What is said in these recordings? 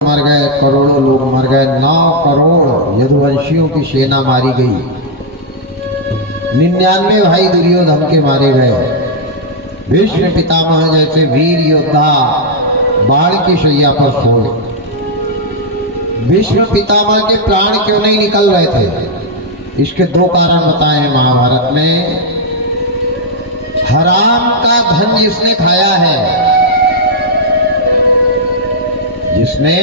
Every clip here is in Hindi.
मर गए, करोड़ों लोग मर गए, 9 करोड़ यदुवंशियों की सेना मारी गई, 99 भाई दुर्योधन के मारे गए। भीष्म पितामह जैसे वीर योद्धा बाण की शैया पर सोए। भीष्म पितामह के प्राण क्यों नहीं निकल रहे थे? इसके 2 कारण बताए हैं महाभारत में। हराम का धन जिसने खाया है, जिसने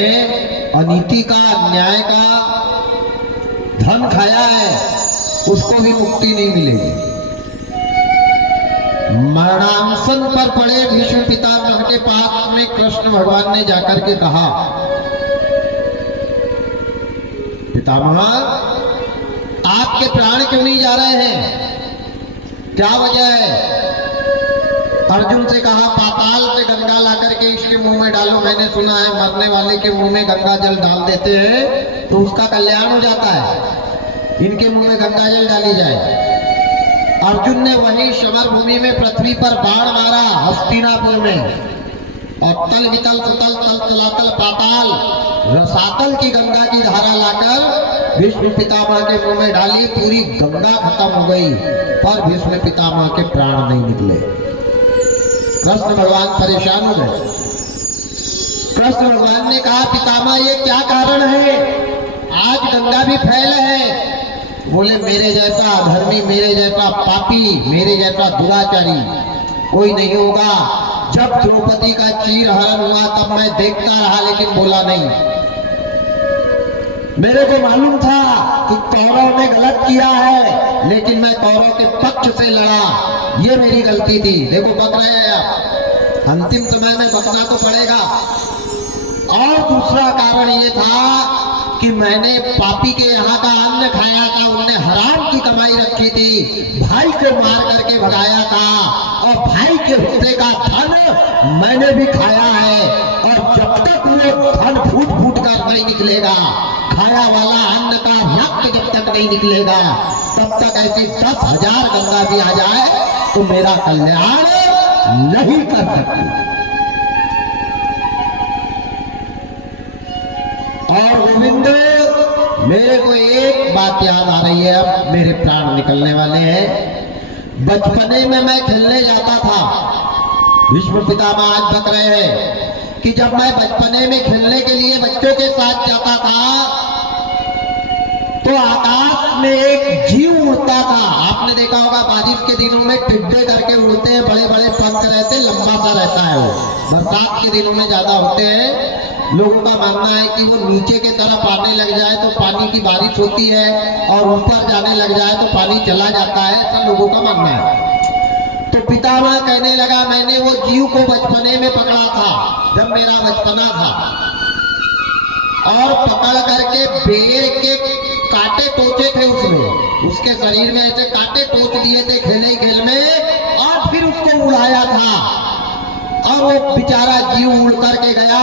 अनीति का, अन्याय का धन खाया है, उसको भी मुक्ति नहीं मिलेगी। मरणांसन पर पड़े भीष्म पितामह के पास में कृष्ण भगवान ने जाकर के कहा, पितामह आपके प्राण क्यों नहीं जा रहे हैं? क्या वजह है? अर्जुन से कहा, पाताल से गंगा ला करके इसके मुंह में डालो। मैंने सुना है मरने वाले के मुंह में गंगा जल डाल देते हैं तो उसका कल्याण हो जाता है। इनके मुंह में गंगा जल डाली जाए। अर्जुन ने वही समर भूमि में पृथ्वी पर बाण मारा, हस्तिनापुर में, और तल वितल सुतल तल तलातल पाताल रसातल की गंगा की धारा लाकर भीष्म पितामह के मुंह में डाली। पूरी गंगा खत्म हो गई, पर भीष्म पितामह के प्राण नहीं निकले। कृष्ण भगवान परेशान हो गए। कृष्ण भगवान ने कहा, पितामह ये क्या कारण है? आज गंगा भी फैल है। बोले, मेरे जैसा अधर्मी, मेरे जैसा पापी, मेरे जैसा दुराचारी कोई नहीं होगा। जब द्रौपदी का चीर हरण हुआ तब मैं देखता रहा, लेकिन बोला नहीं। मेरे को मालूम था कि कौरव ने गलत किया है, लेकिन मैं कौरव के पक्ष से लड़ा। ये मेरी गलती थी। देखो बक रहे हैं आप, अंतिम समय में बकना तो पड़ेगा। और दूसरा कारण ये था कि मैंने पापी के यहाँ का अन्न खाया था, उनने हराम की कमाई रखी थी, भाई को मार करके भगाया था, और भाई के हिस्से का धन मैंने भी खाया है। और जब तक वो धन फूट फूट कर नहीं निकलेगा, खाया वाला अन्न का रक्त जब तक नहीं निकलेगा, तब तक ऐसी 10,000 गंगा भी आ जाए तो मेरा कल्याण नहीं कर सकती। और गोविंद, मेरे को एक बात याद आ रही है, अब मेरे प्राण निकलने वाले हैं। बचपने में मैं खेलने जाता था। भीष्म पितामह आज बता रहे हैं कि जब मैं बचपने में खेलने के लिए बच्चों के साथ जाता था तो आकाश में एक जीव उड़ता था। आपने देखा होगा बारिश के दिनों में टिड्डे करके उड़ते हैं, बड़े बड़े पंख रहते, लंबा सा रहता है वो। बरसात के दिनों में ज्यादा होते हैं। लोगों का मानना है कि वो नीचे की तरफ आने लग जाए तो पानी की बारिश होती है, और ऊपर जाने लग जाए तो पानी चला जाता है, सब लोगों का मानना है। तो पितामह कहने लगा, मैंने वो जीव को बचपने में पकड़ा था, जब मेरा बचपना था, और पकड़ करके बेर के कांटे टोचे थे उसमें, उसके शरीर में ऐसे कांटे टोच दिए थे खेले खेल में, और फिर उसको उड़ाया था। और वो बेचारा जीव उड़ करके गया,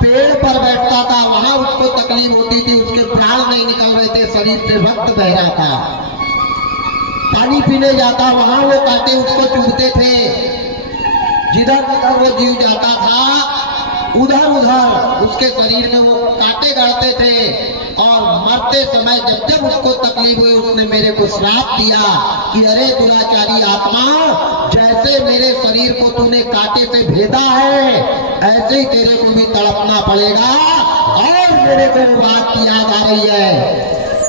पेड़ पर बैठता था, वहां उसको तकलीफ होती थी, उसके प्राण नहीं निकल रहे थे, शरीर से रक्त बह रहा था। पानी पीने जाता, वहां वो कांटे उसको चुभते थे। जिधर उधर वो जीव जाता था, उधर उधर उसके शरीर में वो कांटे गाड़ते थे। और मरते समय जब जब उसको तकलीफ हुई, उसने मेरे को श्राप दिया कि अरे दुराचारी आत्मा, जैसे मेरे शरीर को तूने कांटे से भेदा है, ऐसे ही तेरे को भी तड़पना पड़ेगा। और मेरे को बात की याद आ रही है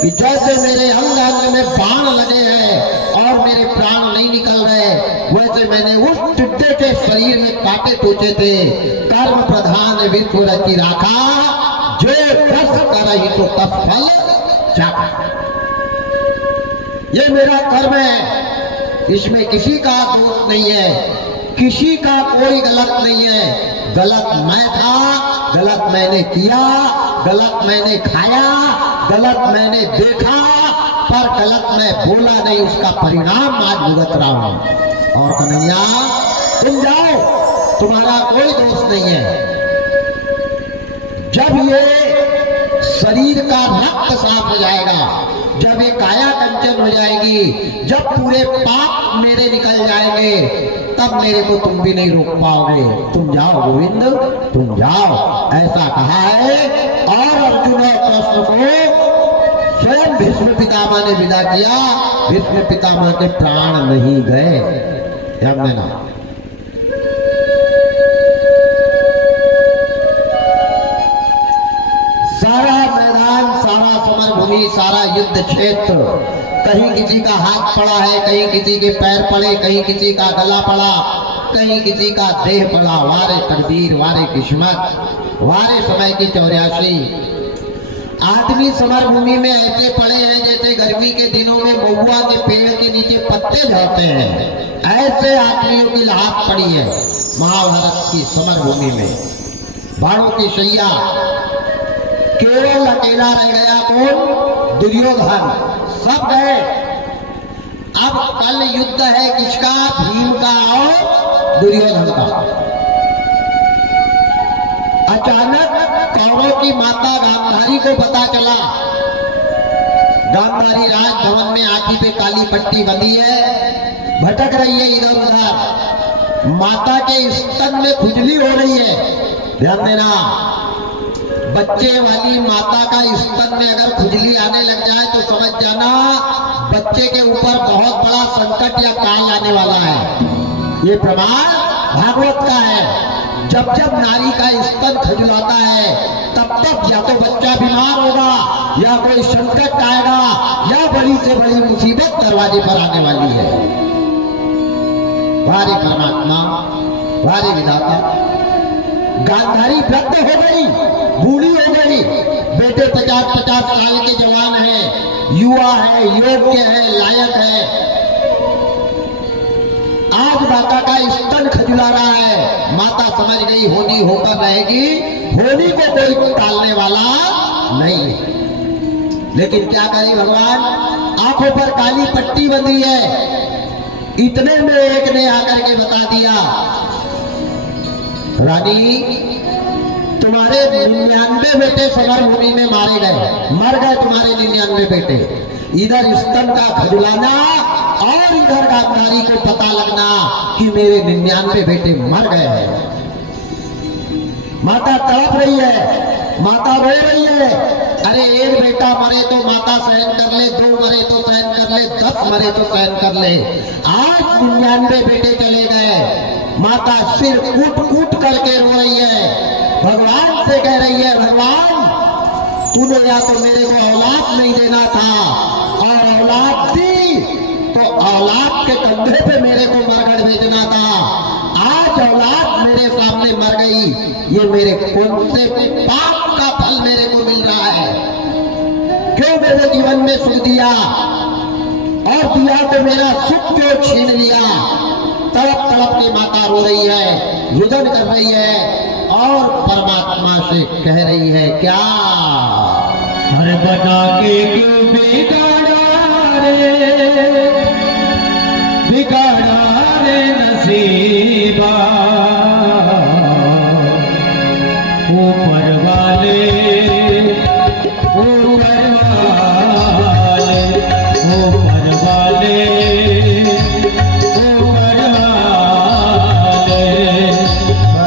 कि जैसे मेरे अंग अंग में बाण लगे हैं और मेरे प्राण नहीं निकल रहे, वैसे मैंने उस टिड्डे के शरीर में कांटे टोचे थे। कर्म प्रधान विश्व रचि राखा, जो कष्ट करहि तो तप फल चाखा। ये मेरा कर्म है, इसमें किसी का दोष नहीं है, किसी का कोई गलत नहीं है। गलत मैं था, गलत मैंने किया, गलत मैंने खाया, गलत मैंने देखा, पर गलत मैं बोला नहीं, उसका परिणाम आज भुगत रहा हूं। और कन्हैया तुम जाओ, तुम्हारा कोई दोष नहीं है। जब ये शरीर का रक्त साफ हो जाएगा, जब ये काया कंचन हो जाएगी, जब पूरे पाप मेरे निकल जाएंगे, तब मेरे को तुम भी नहीं रोक पाओगे। तुम जाओ गोविंद, तुम जाओ, ऐसा कहा है। और अर्जुन और कृष्ण को स्वयं भीष्म पितामह ने विदा किया। भीष्म पितामह के प्राण नहीं गए। ध्यान देना। सारा मैदान, सारा समरभूमि, सारा युद्ध क्षेत्र, कहीं किसी का हाथ पड़ा है, कहीं किसी के पैर पड़े, कहीं किसी का गला पड़ा, कहीं किसी का देह पड़ा। वारे तकदीर, वारे किस्मत, वारे समय की 84। आदमी समरभूमि में ऐसे पड़े हैं जैसे गर्मी के दिनों में महुआ के पेड़ के नीचे पत्ते झड़ते हैं। ऐसे आदमियों की लाश पड़ी है महाभारत की समरभूमि में। बाणों की शैया, केवल अकेला रह गया कौन? दुर्योधन। सब गए। अब कल युद्ध है किसका? भीम का और दुर्योधन का। अचानक कौरवों की माता गांधारी को पता चला। गांधारी राजभवन में आंखी पे काली पट्टी बंधी है, भटक रही है इधर उधर। माता के स्तन में खुजली हो रही है। ध्यान देना, बच्चे वाली माता का स्तन में अगर खुजली आने लग जाए तो समझ जाना बच्चे के ऊपर बहुत बड़ा संकट या काल आने वाला है। ये प्रमाण भागवत का है। जब जब नारी का स्तन खुजलाता है तब तब या तो बच्चा बीमार होगा, या कोई संकट आएगा, या बड़ी से बड़ी मुसीबत दरवाजे पर आने वाली है। वारे परमात्मा, वारे विधाता। गांधारी वृद्ध हो गई, बूढ़ी हो गई। बेटे 50-50 साल के जवान है, युवा है, योग्य है, लायक है। आज माता का स्तन खजुला रहा है। माता समझ गई होनी होकर रहेगी, होनी को कोई टालने वाला नहीं। लेकिन क्या करे भगवान? आंखों पर काली पट्टी बंधी है। इतने में एक ने आकर के बता दिया, रानी तुम्हारे 99 बेटे समरभूमि में मारे गए, मर गए तुम्हारे 99 बेटे। इधर स्तन का खजुलाना और इधर गांधारी को पता लगना कि मेरे 99 बेटे मर गए हैं। माता तड़प रही है, माता रो रही है। अरे एक बेटा मरे तो माता सहन कर ले, 2 मरे तो सहन कर ले, 10 मरे तो सहन कर ले। आज 99 बेटे चले गए। माता सिर कूट कूट करके रो रही है, भगवान से कह रही है, भगवान तूने या तो मेरे को औलाद नहीं देना था, और औलाद दी तो औलाद के कंधे पे मेरे को मरगढ़ भेजना था। आज औलाद मेरे सामने मर गई, ये मेरे कौन से पाप का फल मेरे को मिल रहा है? क्यों मेरे जीवन में सुख दिया, और दिया तो मेरा सुख क्यों छीन लिया? तड़प तड़प के माता रो रही है, रुदन कर रही है, और परमात्मा से कह रही है क्या? हर बना के क्यों बिगाड़ा रे नसीबा, ऊपर वाले ऊपर वाले ऊपर वाले ऊपर वाले,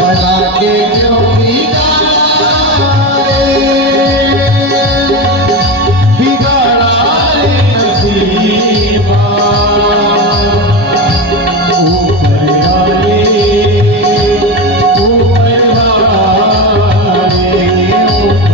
बना के क्यों बिगाड़ा रे नसीबा, ऊपर वाले ऊपर वाले ऊपर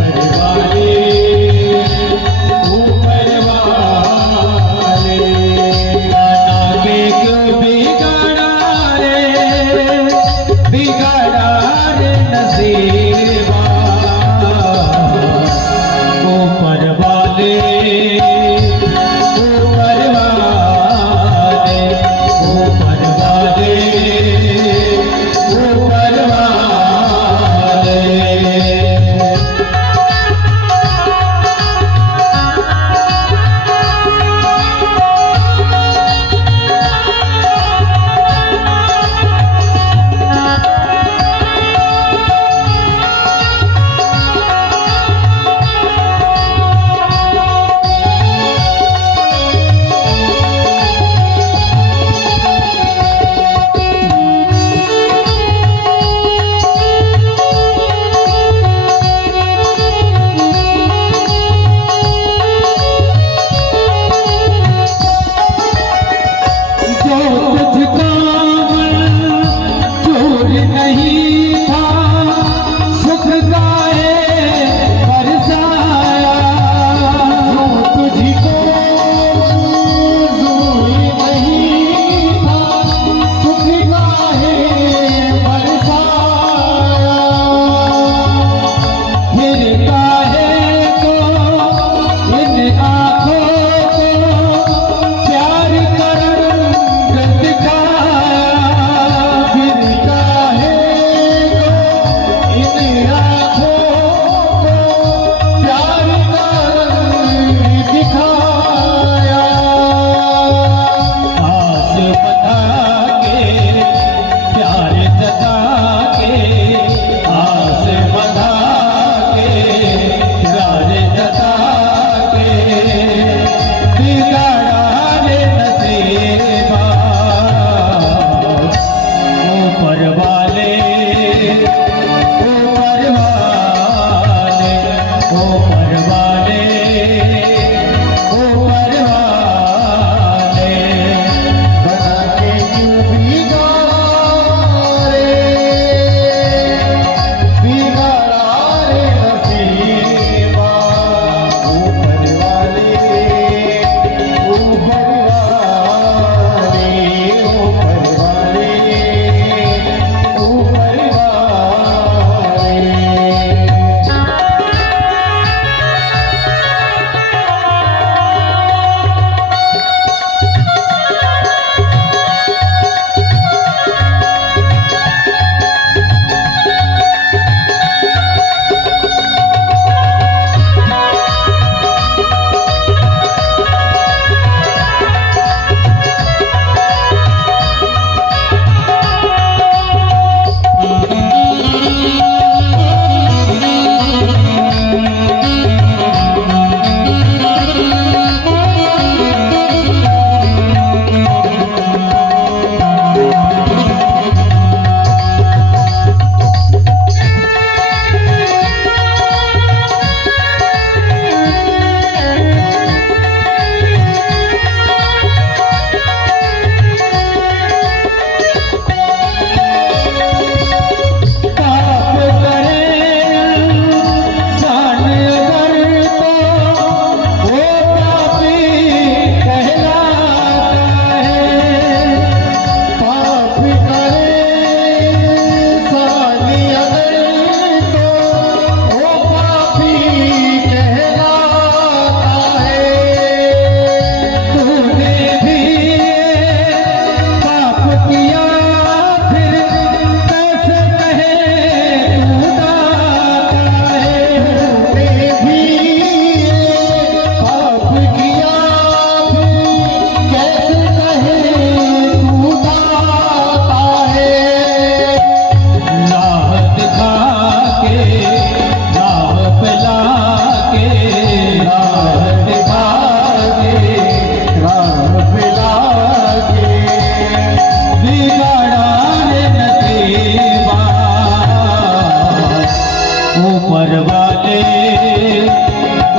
वाले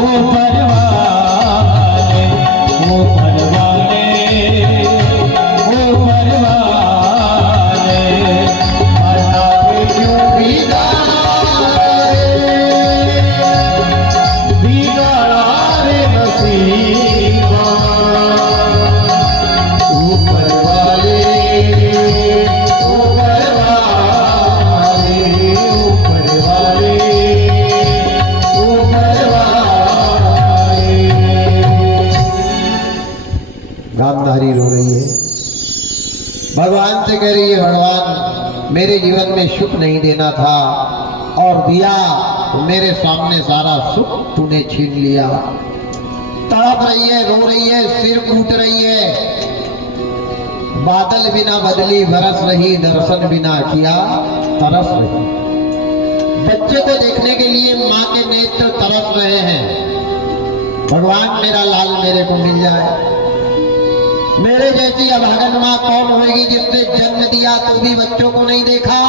ऊपर वाले ऊपर वाले ऊपर वाले मना पे क्यों बिगाड़ा रे नसीबा ऊपर वाले ऊपर वाले ऊपर वाले ऊपर वाले। गांधारी रो रही है, भगवान से कह रही है, भगवान मेरे जीवन में सुख नहीं देना था और दिया तो मेरे सामने सारा सुख तूने छीन लिया। तड़प रही है, रो रही है, सिर कूट रही है। बादल बिना बदली बरस रही, दर्शन बिना किया तरस रही। बच्चे को देखने के लिए माँ के नेत्र तरस रहे हैं। भगवान मेरा लाल मेरे को मिल जाए। मेरे जैसी अभागन माँ कौन होगी जिसने जन्म दिया तो भी बच्चों को नहीं देखा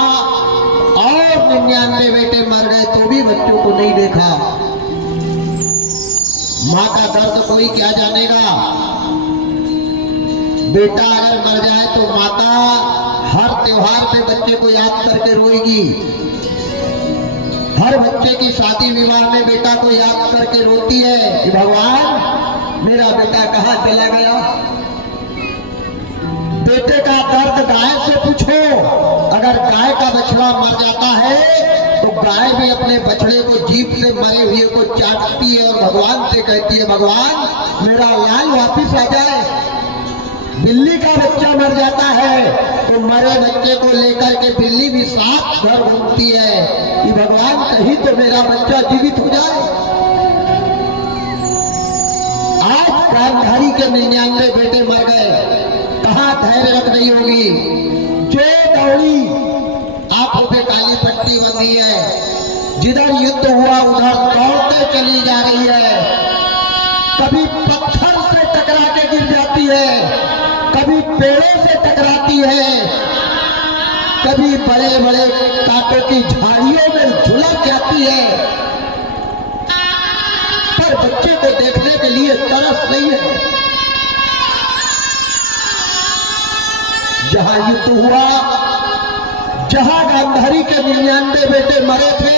और 99 बेटे मर गए तो भी बच्चों को नहीं देखा। माँ का दर्द कोई क्या जानेगा। बेटा अगर मर जाए तो माता हर त्योहार पे बच्चे को याद करके रोएगी। हर बच्चे की शादी विवाह में बेटा को याद करके रोती है कि भगवान मेरा बेटा कहाँ चला गया। बेटे का दर्द गाय से पूछो। अगर गाय का बछड़ा मर जाता है तो गाय भी अपने बछड़े को जीभ से मरे हुए को चाटती है और भगवान से कहती है, भगवान मेरा लाल वापिस आ जाए। बिल्ली का बच्चा मर जाता है तो मरे बच्चे को लेकर के बिल्ली भी साथ घर घूमती है कि भगवान कहीं तो मेरा बच्चा जीवित हो जाए। आज गांधारी के 99 बेटे मर गए, कहाँ धैर्य रख रही होगी। जो दौड़ी आंखों पे काली पट्टी बंधी है, जिधर युद्ध हुआ उधर दौड़ते चली जा रही है। कभी पत्थर से टकरा के गिर जाती है, कभी पेड़ों से टकराती है, कभी बड़े बड़े कांटों की झाड़ियों में झुलस जाती है, पर बच्चे को देखने के लिए तरस नहीं है। जहां युद्ध हुआ, जहां गांधारी के 99 बेटे मरे थे,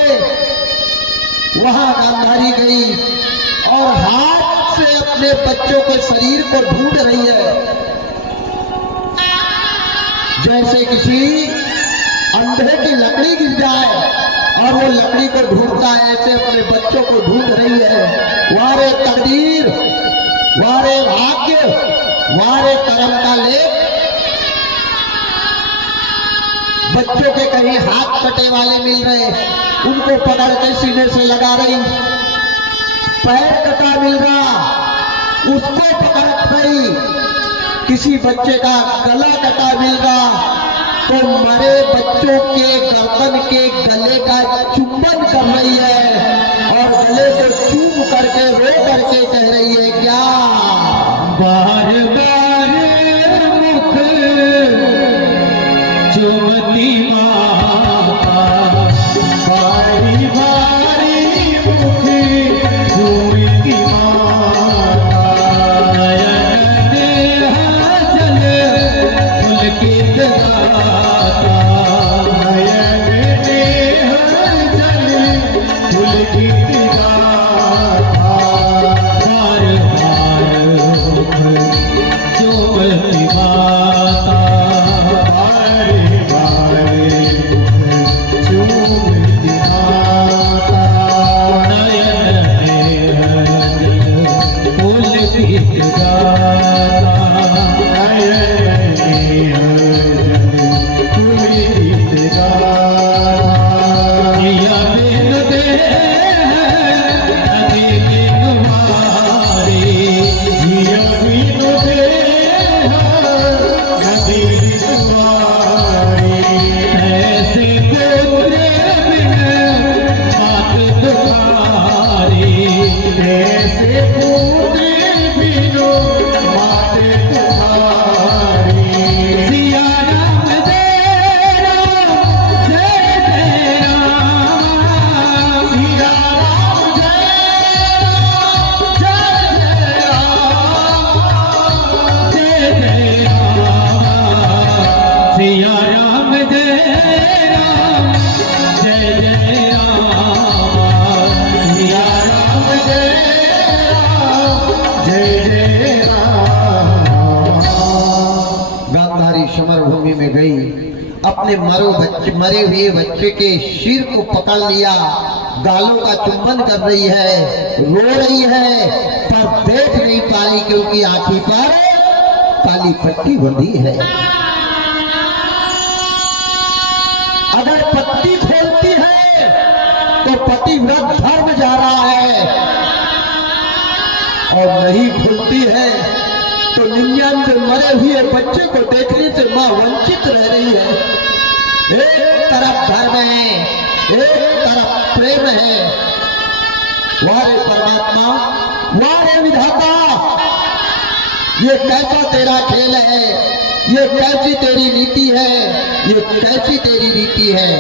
वहां गांधारी गई और हाथ से अपने बच्चों के शरीर को ढूंढ रही है। जैसे किसी अंधे की लकड़ी गिर जाए और वो लकड़ी को ढूंढता है, ऐसे अपने बच्चों को ढूंढ रही है। वारे तकदीर, वारे भाग्य, वारे कर्म का लेख। बच्चों के कहीं हाथ कटे वाले मिल रहे, उनको पकड़ के सीने से लगा रही। पैर कटा मिल रहा, उसको पकड़ रही। किसी बच्चे का गला कटा मिल रहा तो मरे बच्चों के गर्दन के गले का चुंबन कर रही है और गले को चूम करके रो करके कह रही है, क्या बार बार मुख चुमती माता, बारी बारी मुख चुमती माता। नयन देह जल पुलकित गाता, नयन देह जल पुलकित गाता। बार बार मुख चुमती माता, बारे बारे मुख चुमती माता। नयन देह जल पुलकित गाता, नयन देह जल पुलकित गाता। जिया बिन देह अति बिन मारे, जिया बिन देह अपने मरे हुए बच्चे के सिर को पकड़ लिया, गालों का चुंबन कर रही है, रो रही है, पर देख नहीं पा रही क्योंकि आंखी पर काली पट्टी बंधी है। अगर पट्टी खोलती है तो पतिव्रत धर्म जा रहा है, और नहीं खुलती है तो 99 मरे हुए बच्चे को देखने से मां वंचित रह रही है। एक तरफ धर्म है, एक तरफ प्रेम है। वारे परमात्मा, वारे विधाता, ये कैसा तेरा खेल है, ये कैसी तेरी नीति है, ये कैसी तेरी रीति है।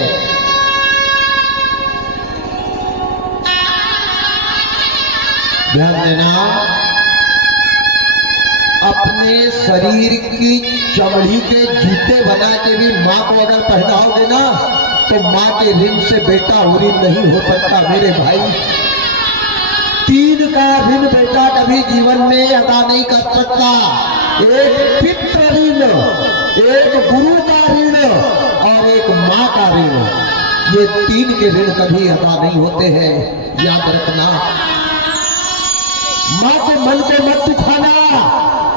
ध्यान देना, अपने शरीर की चमड़ी के जूते बना के भी माँ को अगर पहनाओगे ना तो माँ के ऋण से बेटा ऋण नहीं हो सकता मेरे भाई। 3 का ऋण बेटा कभी जीवन में अदा नहीं कर सकता। एक पितृ ऋण, एक गुरु का ऋण और एक माँ का ऋण, ये 3 के ऋण कभी अदा नहीं होते हैं, याद रखना। माँ के मन को मत दुखाना,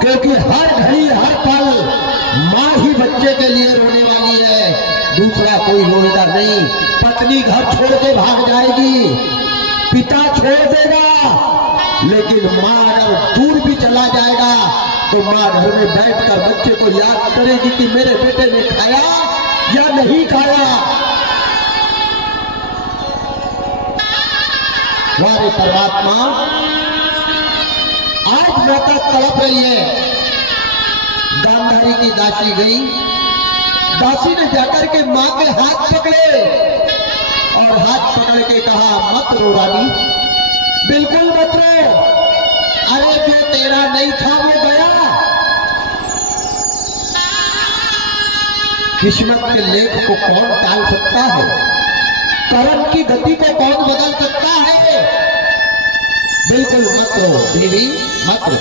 क्योंकि हर घड़ी हर पल माँ ही बच्चे के लिए रोने वाली है, दूसरा कोई रोएगा नहीं। पत्नी घर छोड़ के भाग जाएगी, पिता छोड़ देगा, लेकिन माँ अगर दूर भी चला जाएगा तो माँ घर में बैठकर बच्चे को याद करेगी कि मेरे बेटे ने खाया या नहीं खाया। वारे परमात्मा, आज माता तड़प रही है। गांधारी की दासी गई, दासी ने जाकर के मां के हाथ पकड़े और हाथ पकड़ के कहा, मत रो रानी, बिल्कुल मत रो। अरे जो तेरा नहीं था वो गया। किस्मत के लेख को कौन टाल सकता है, कर्म की गति को कौन बदल सकता है। बिल्कुल मत रो देवी, मत रो।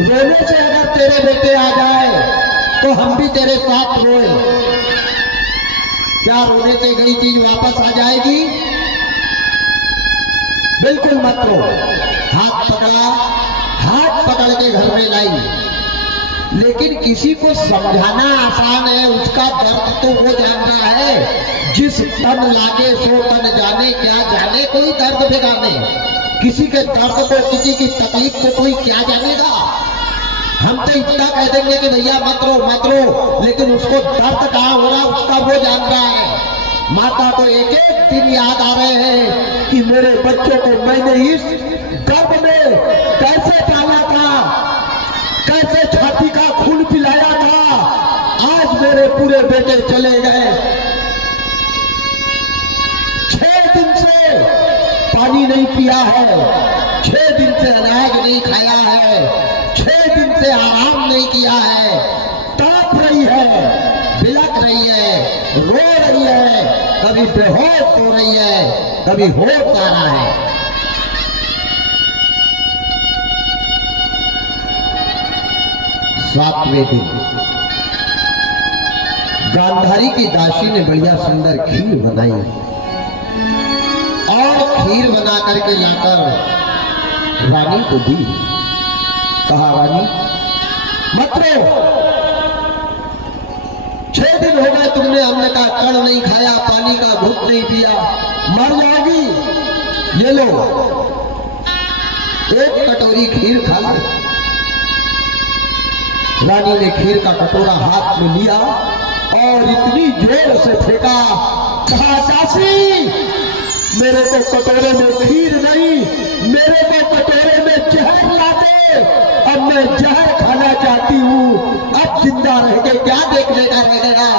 रोने से अगर तेरे बेटे आ जाए तो हम भी तेरे साथ रोए। क्या रोने से गई चीज वापस आ जाएगी? बिल्कुल मत रो। हाथ पकड़ा, हाथ पकड़ के घर में लाई। लेकिन किसी को समझाना आसान है, उसका दर्द तो वो जान रहा है। जिस तन लागे सो तन जाने, क्या जाने कोई दर्द बेगाने। किसी के दर्द को, किसी की तकलीफ को कोई क्या जानेगा। हम तो इतना कह देंगे कि भैया मत रो मत रो, लेकिन उसको दर्द कहाँ हो रहा उसका वो जान रहा है। माता को एक एक दिन याद आ रहे हैं कि मेरे बच्चों को मैंने इस गर्भ में कैसे पाला था, कैसे छाती का खून पिलाया था। आज मेरे पूरे बेटे चले गए। 6 दिन से पानी नहीं पिया है, 6 दिन से अनाज नहीं खाया है, 6 दिन से आराम नहीं किया है। तड़प रही है, बिलक रही है, रो रही है, कभी बेहोश हो रही है, कभी होश आ रहा है। 7वें दिन गांधारी की दासी ने बढ़िया सुंदर खीर बनाई और खीर बना करके लाकर रानी को दी। कहा, रानी मत रो, 6 दिन हो गए तुमने अन्न का कण नहीं खाया, पानी का घुट नहीं पिया, मर जाओगी। ये लो, एक कटोरी खीर खा लो। रानी ने खीर का कटोरा हाथ में लिया और इतनी जोर से फेंका। कहा, दासी मेरे को कटोरे में खीर नहीं, मेरे को कटोरे में जहर ला दे। अब मैं जहर खाना चाहती हूँ। अब जिंदा रह के क्या देखने का रहेगा।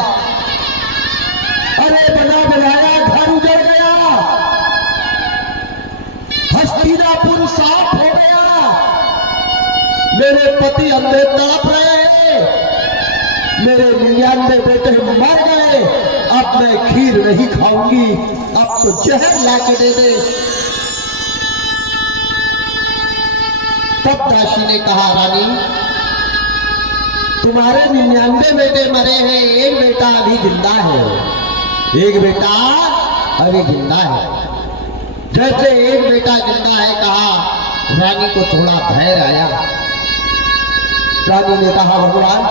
अरे बना बनाया घर उजड़ गया, हस्तिनापुर साफ हो गया, मेरे पति अंधे तड़प रहे हैं, मेरे 99 बेटे मर गए। अब मैं खीर नहीं खाऊंगी, अब तो जहर ला के दे दे। तब दासी ने कहा, रानी तुम्हारे 99 बेटे मरे हैं, एक बेटा अभी जिंदा है, एक बेटा अभी जिंदा है। जब से एक बेटा जिंदा है कहा, रानी को थोड़ा धैर्य आया। रानी ने कहा, भगवान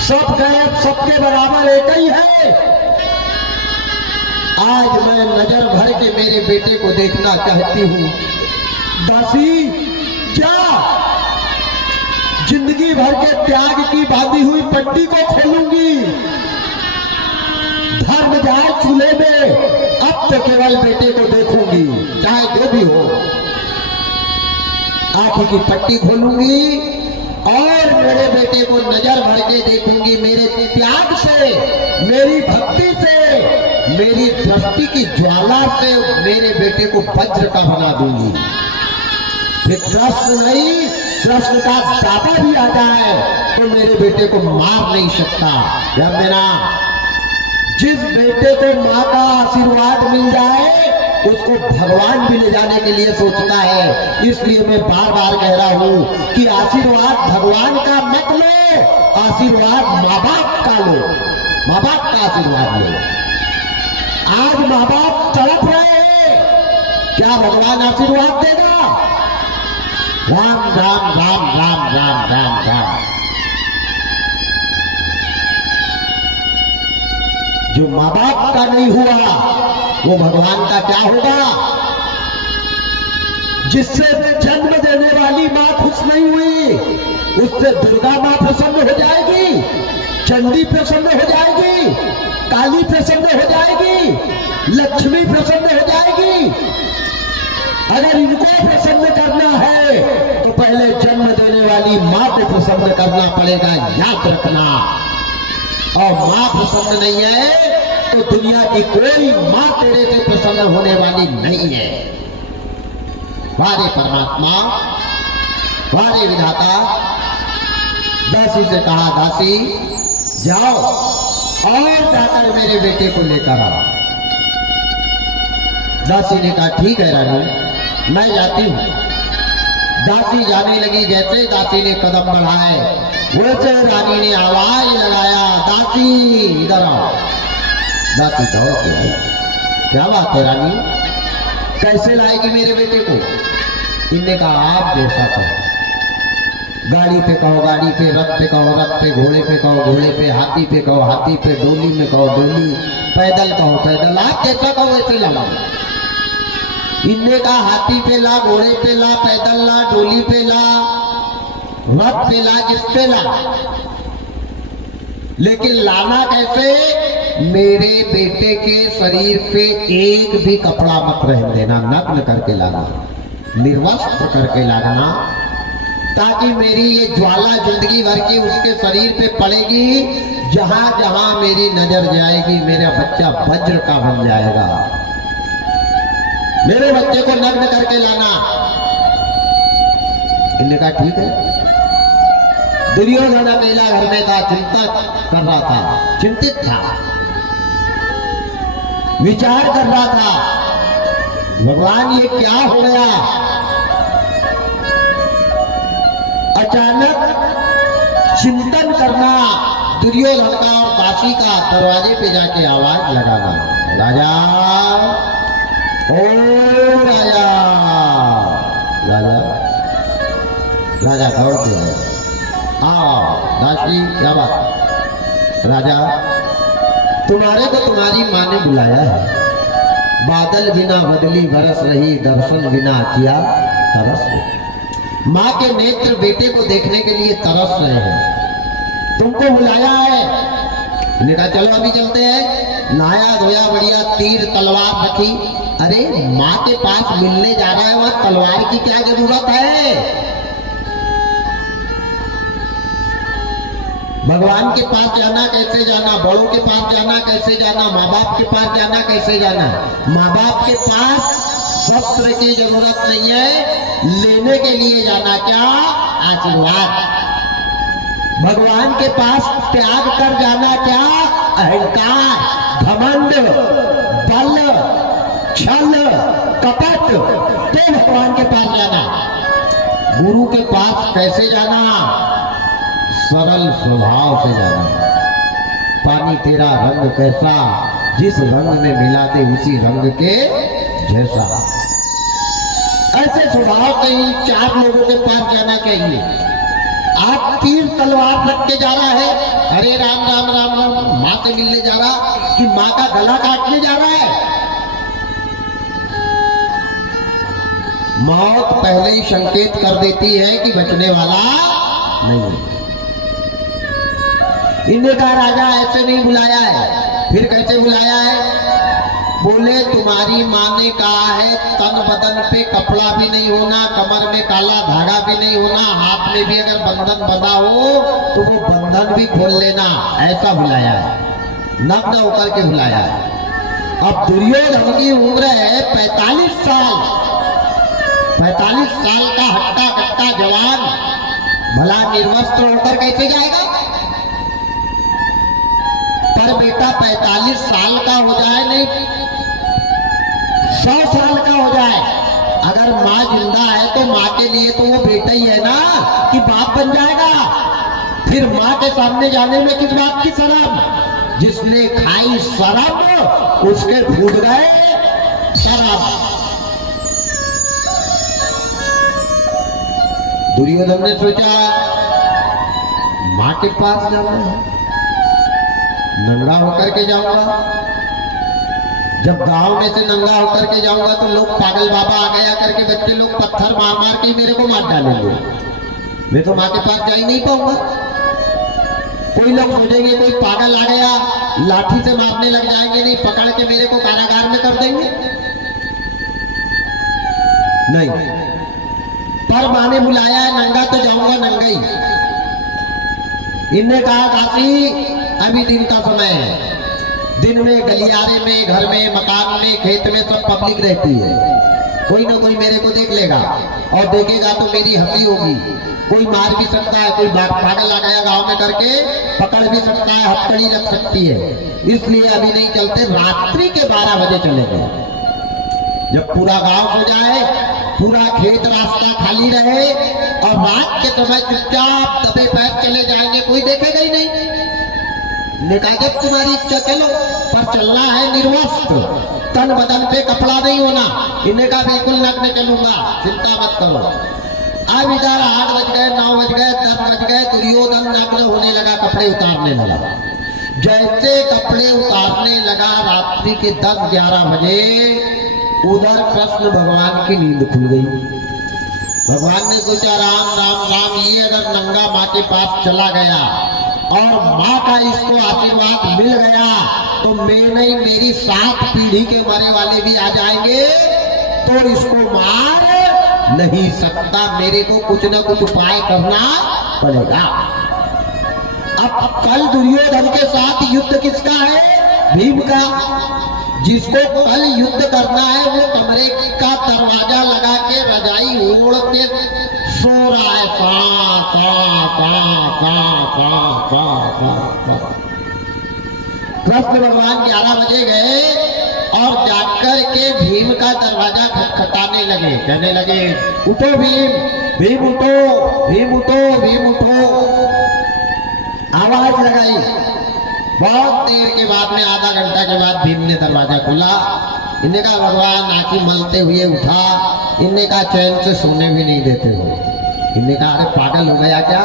सब गए, अब सबके बराबर एक ही है। आज मैं नजर भर के मेरे बेटे को देखना चाहती हूँ। दासी क्या जिंदगी भर के त्याग की बांधी हुई पट्टी को खोलूंगी? धर्म जाए चूल्हे में, अब तो केवल बेटे को देखूंगी, चाहे जो भी हो। आंखों की पट्टी खोलूंगी और मेरे बेटे को नजर भर के देखूंगी। मेरे त्याग से, मेरी भक्ति से, मेरी दृष्टि की ज्वाला से मेरे बेटे को वज्र का बना दूंगी। फिर प्रश्न नहीं, प्रश्न का दादा भी आ जाए तो मेरे बेटे को मार नहीं सकता। या मेरा जिस बेटे को माँ का आशीर्वाद मिल जाए उसको भगवान भी ले जाने के लिए सोचता है। इसलिए मैं बार बार कह रहा हूं कि आशीर्वाद भगवान का मत लो, आशीर्वाद माँ बाप का लो, माँ बाप का आशीर्वाद लो। आज माँ बाप तड़प रहे हैं, क्या भगवान आशीर्वाद देगा? राम राम राम राम राम राम राम। जो माँ बाप का नहीं हुआ वो भगवान का क्या होगा? जिससे जन्म देने वाली माँ खुश नहीं हुई उससे दुर्गा माँ प्रसन्न हो जाएगी, चंडी प्रसन्न हो जाएगी, काली प्रसन्न हो जाएगी, लक्ष्मी प्रसन्न हो जाएगी। अगर इनको प्रसन्न करना है तो पहले जन्म देने वाली माँ को प्रसन्न करना पड़ेगा, याद रखना। और माँ प्रसन्न नहीं है तो दुनिया की कोई माँ तेरे से प्रसन्न होने वाली नहीं है। वारे परमात्मा, वारे विधाता। दासी से कहा, दासी जाओ और जाकर मेरे बेटे को लेकर आओ। दासी ने कहा, ठीक है रानी, मैं जाती हूं। दासी जाने लगी। जैसे दासी ने कदम बढ़ाए वैसे रानी ने आवाज लगाया, दासी इधर आओ। दासी दौड़ के आई। क्या बात है रानी, कैसे लाएगी मेरे बेटे को? इनने कहा, आप जैसा कहो। गाड़ी पे कहो गाड़ी पे, रथ पे कहो रथ पे, घोड़े पे कहो घोड़े पे, हाथी पे कहो हाथी पे, डोली में कहो डोली, पैदल कहो पैदल, आप जैसा कहो वैसे लाओ। इनने कहा, हाथी पे ला, घोड़े पे ला, पैदल ला, डोली पे ला, रथ पे ला, जिस पे ला, लेकिन लाना कैसे? मेरे बेटे के शरीर पे एक भी कपड़ा मत रहने देना, नग्न करके लाना, निर्वस्त्र करके लाना, ताकि मेरी ये ज्वाला जिंदगी भर की उसके शरीर पे पड़ेगी। जहां जहां मेरी नजर जाएगी मेरा बच्चा वज्र का बन जाएगा। मेरे बच्चे को नग्न करके लाना। इन्होंने कहा, ठीक है। दुर्योधन अकेला घर में था, चिंता कर रहा था, चिंतित था, विचार कर रहा था, भगवान ये क्या हो गया? अचानक चिंतन करना, दुर्योधन का और दासी का दरवाजे पे जाके आवाज लगाना, राजा, ओ राजा। राजा राजा दौड़ के आया, आओ दासी, क्या बात? राजा, तुम्हारे को तुम्हारी माँ ने बुलाया है। बादल बिना बदली बरस रही, दर्शन बिना किया तरस रही। माँ के नेत्र बेटे को देखने के लिए तरस रहे हैं, तुमको बुलाया है। ने कहा, चलो अभी चलते हैं। नहाया धोया, बढ़िया, तीर तलवार रखी। अरे माँ के पास मिलने जा रहा है, वहां तलवार की क्या जरूरत है? भगवान के पास जाना कैसे जाना, बड़ों के पास जाना कैसे जाना, माँ बाप के पास जाना कैसे जाना? माँ बाप के पास शस्त्र की जरूरत नहीं है, लेने के लिए जाना क्या? आशीर्वाद। भगवान के पास त्याग कर जाना क्या? अहंकार, घमंड, बल, छल, कपट। तो भगवान के पास जाना। गुरु के पास कैसे जाना? सरल स्वभाव से जाना। पानी तेरा रंग कैसा, जिस रंग में मिला दे उसी रंग के जैसा। ऐसे स्वभाव कहीं चार लोगों के पास जाना चाहिए। आप तीर तलवार रख के जा रहा है, अरे राम राम राम राम, माँ से मिलने जा रहा कि माँ का गला काटने जा रहा है। मौत पहले ही संकेत कर देती है कि बचने वाला नहीं। इन्हें कहा राजा ऐसे नहीं बुलाया है। फिर कैसे बुलाया है? बोले तुम्हारी माँ ने कहा है तन बदन पे कपड़ा भी नहीं होना, कमर में काला धागा भी नहीं होना, हाथ में भी अगर बंधन बंधा हो तो वो बंधन भी खोल लेना। ऐसा बुलाया है, नग्न होकर के बुलाया है। अब दुर्योधन की उम्र है 45 साल। 45 साल का हट्टा कट्टा जवान भला निर्वस्त्र होकर कैसे जाएगा? पर बेटा 45 साल का हो जाए, नहीं 100 साल का हो जाए, अगर माँ जिंदा है तो माँ के लिए तो वो बेटा ही है ना कि बाप बन जाएगा। फिर माँ के सामने जाने में किस बात की शर्म? जिसने खाई शर्म उसके फूट गए शराब। दुर्योधन ने सोचा माँ के पास जाना है, नंगा होकर के जाऊंगा। जब गांव में से नंगा होकर के जाऊंगा तो लोग पागल बाबा आ गया करके बच्चे लोग पत्थर मार मार के मेरे को मार डालेंगे। मैं तो माँ के पास जा ही नहीं पाऊंगा। कोई लोग सोचेंगे कोई पागल आ गया, लाठी से मारने लग जाएंगे, नहीं पकड़ के मेरे को कारागार में कर देंगे। नहीं, पर माँ ने बुलाया है, नंगा तो जाऊंगा नंगा ही। इनने कहा काशी अभी दिन का समय है, दिन में गलियारे में, घर में, मकान में, खेत में सब पब्लिक रहती है। कोई ना कोई मेरे को देख लेगा और देखेगा तो मेरी हंसी होगी। कोई मार भी सकता है, कोई पागल आ गया गांव में करके पकड़ भी सकता है, हथकड़ी लग सकती है। इसलिए अभी नहीं चलते, रात्रि के 12 बजे चलेंगे। जब पूरा गांव हो जाए, पूरा खेत रास्ता खाली रहे और रात के समय चुपचाप दबे पैर चले जाएंगे, कोई देखेगा ही नहीं। निकाय तुम्हारी इच्छा चलो, पर चलना है निर्वस्त्र, तन बदन पे कपड़ा नहीं होना। इन्हें कहा बिल्कुल नग्न चलूंगा, चिंता मत करो। अब इधर 8 बज गए, 9 बज गए, 10 बज गए, दुर्योधन नग्न होने लगा, कपड़े उतारने लगा। जैसे कपड़े उतारने लगा रात्रि के 10-11 बजे, उधर कृष्ण भगवान की नींद खुल गई। भगवान ने सोचा राम राम राम, ये अगर नंगा माँ के पास चला गया और माँ का इसको आशीर्वाद मिल गया तो मैं नहीं, मेरी 7 पीढ़ी के मरे वाले भी आ जाएंगे तो इसको मार नहीं सकता। मेरे को कुछ ना कुछ उपाय करना पड़ेगा। अब कल दुर्योधन के साथ युद्ध किसका है? भीम का। जिसको कल युद्ध करना है वो कमरे का दरवाजा लगा के रजाई ओढ़ के सो रहा है। कृष्ण भगवान 11 बजे गए और जाकर के भीम का दरवाजा खटखटाने लगे, कहने लगे उठो भीम, भीम उठो, भीम उठो, भीम उठो। आवाज लगाई। बहुत देर के बाद में, आधा घंटा के बाद भीम ने दरवाजा खोला। इन्हें कहा भगवान, आंखें मलते हुए उठा। इन्हें कहा चैन से सोने भी नहीं देते हो। इन्हें कहा अरे पागल हो गया क्या,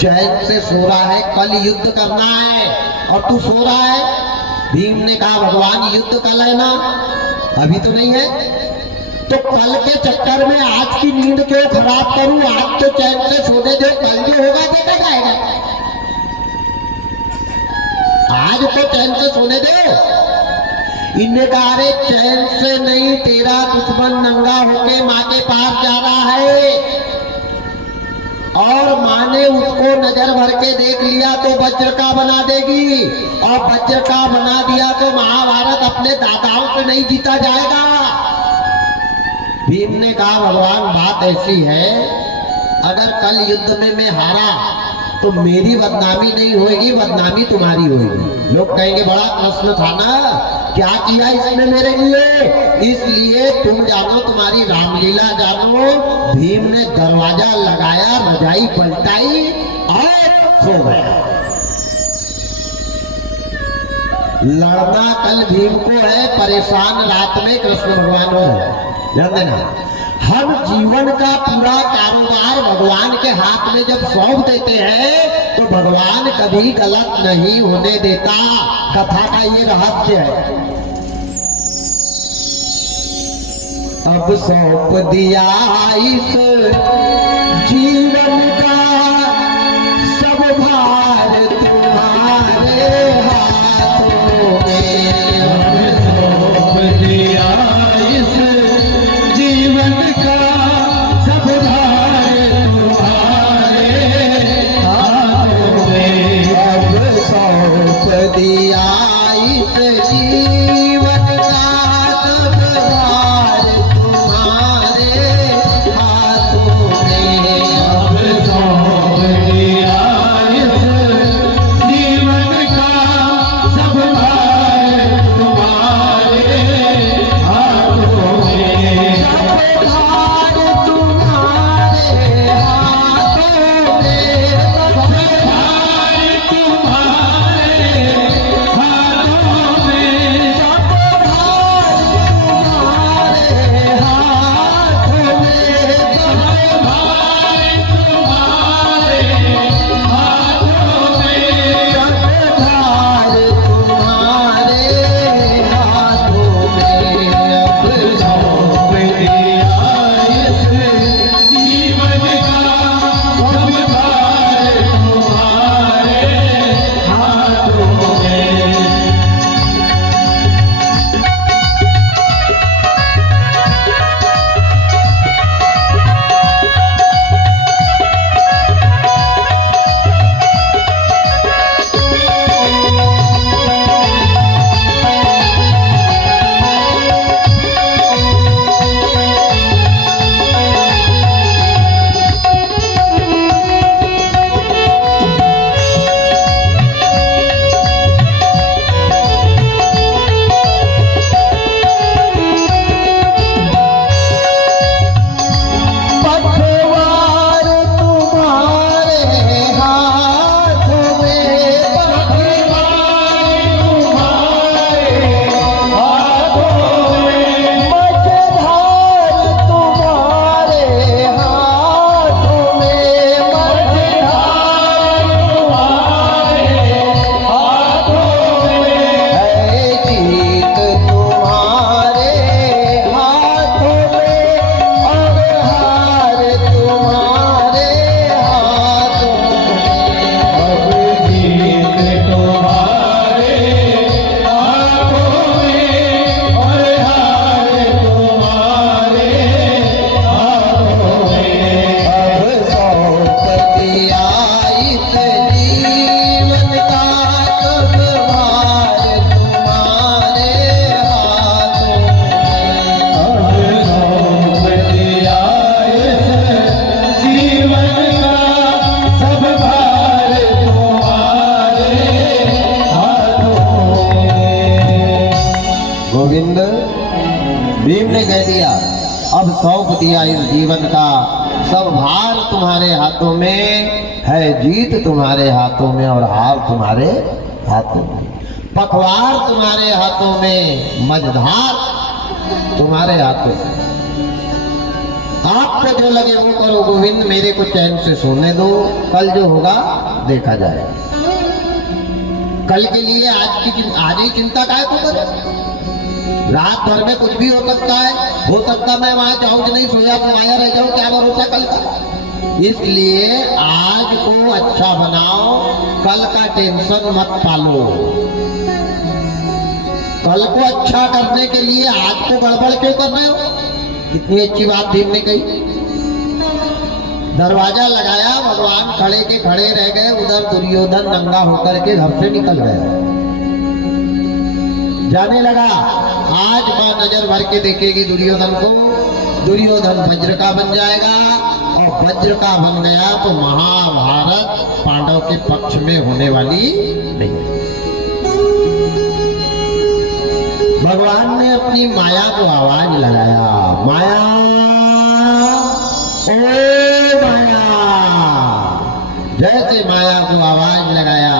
चैन से सो रहा है, कल युद्ध करना है और तू सो रहा है। भीम ने कहा भगवान युद्ध कल है ना, अभी तो नहीं है, तो कल के चक्कर में आज की नींद क्यों खराब करूं? आज तो चैन से सोने दो, कल जो होगा देखा जाएगा। आज तो चैन से सोने दे। इन्हें कहा अरे चैन से नहीं, तेरा दुश्मन नंगा होके माँ के पास जा रहा है और माँ ने उसको नजर भर के देख लिया तो वज्र का बना देगी, और वज्र का बना दिया तो महाभारत अपने दादाओं से नहीं जीता जाएगा। भीम ने कहा भगवान बात ऐसी है, अगर कल युद्ध में मैं हारा तो मेरी बदनामी नहीं होगी, बदनामी तुम्हारी होगी। लोग कहेंगे बड़ा कृष्ण था ना, क्या किया इसने मेरे लिए, इसलिए तुम जानो, तुम्हारी रामलीला जानो। भीम ने दरवाजा लगाया, रजाई पलटाई और सो गया। लड़ना कल भीम को है, परेशान रात में कृष्ण भगवान को है। ध्यान देना, हम जीवन का पूरा कारोबार भगवान के हाथ में जब सौंप देते हैं तो भगवान कभी गलत नहीं होने देता। कथा का ये रहस्य है। अब सौंप दिया इस जीवन का सब भार तुम्हारे हाथों में। अब सौंप दिया इस जीवन का सब भार तुम्हारे हाथों में। अब सौंप दिया इस जीवन का सब भार तुम्हारे हाथों में। अब सौंप दिया इस जीवन का सब भार तुम्हारे हाथों में। सब भार तुम्हारे हाथों में। सब भार तुम्हारे हाथों में। सब भार तुम्हारे हाथों में। सब भार तुम्हारे हाथों में। सब भार तुम्हारे हाथों में। अब सौंप दिया इस जीवन का सब भार तुम्हारे हाथों में। पखवार तुम्हारे हाथों में। पखवार तुम्हारे हाथों में। मझधार तुम्हारे हाथों में। मझधार तुम्हारे हाथों में। है जीत तुम्हारे हाथों में और हार तुम्हारे हाथों में। अब जीत तुम्हारे हाथों में और हार तुम्हारे हाथों में। अब सौंप दिया इस जीवन का सब भार तुम्हारे हाथों में। अब सौंप दिया इस जीवन का सब भार तुम्हारे हाथों में। गोविंद, भीम ने कह दिया अब सौंप दिया इस जीवन का सब भार तुम्हारे हाथों में। है जीत तुम्हारे हाथों में और हार तुम्हारे हाथों में। पखवार तुम्हारे हाथों में, मझधार तुम्हारे हाथों में। आपको जो लगे वो करो गोविंद, मेरे को चैन से सोने दो। कल जो होगा देखा जाएगा। कल के लिए आज ही चिंता काहे को करे? रात भर में कुछ भी हो सकता है। हो सकता मैं वहां जाऊं कि नहीं सोया तो आया रह जाऊं, क्या भरोसा कल का। इसलिए आज को अच्छा बनाओ, कल का टेंशन मत पालो। कल को अच्छा करने के लिए आज को गड़बड़ क्यों कर रहे हो? कितनी अच्छी बात भीम ने कही। दरवाजा लगाया, भगवान खड़े के खड़े रह गए। उधर दुर्योधन नंगा होकर के घर से निकल गया। जाने लगा आज मां नजर भर के देखेगी दुर्योधन को। दुर्योधन वज्र का बन जाएगा और वज्र का बन गया तो महाभारत पांडव के पक्ष में होने वाली नहीं। भगवान ने अपनी माया को आवाज लगाया, माया ओ माया। जैसे माया माया को आवाज लगाया,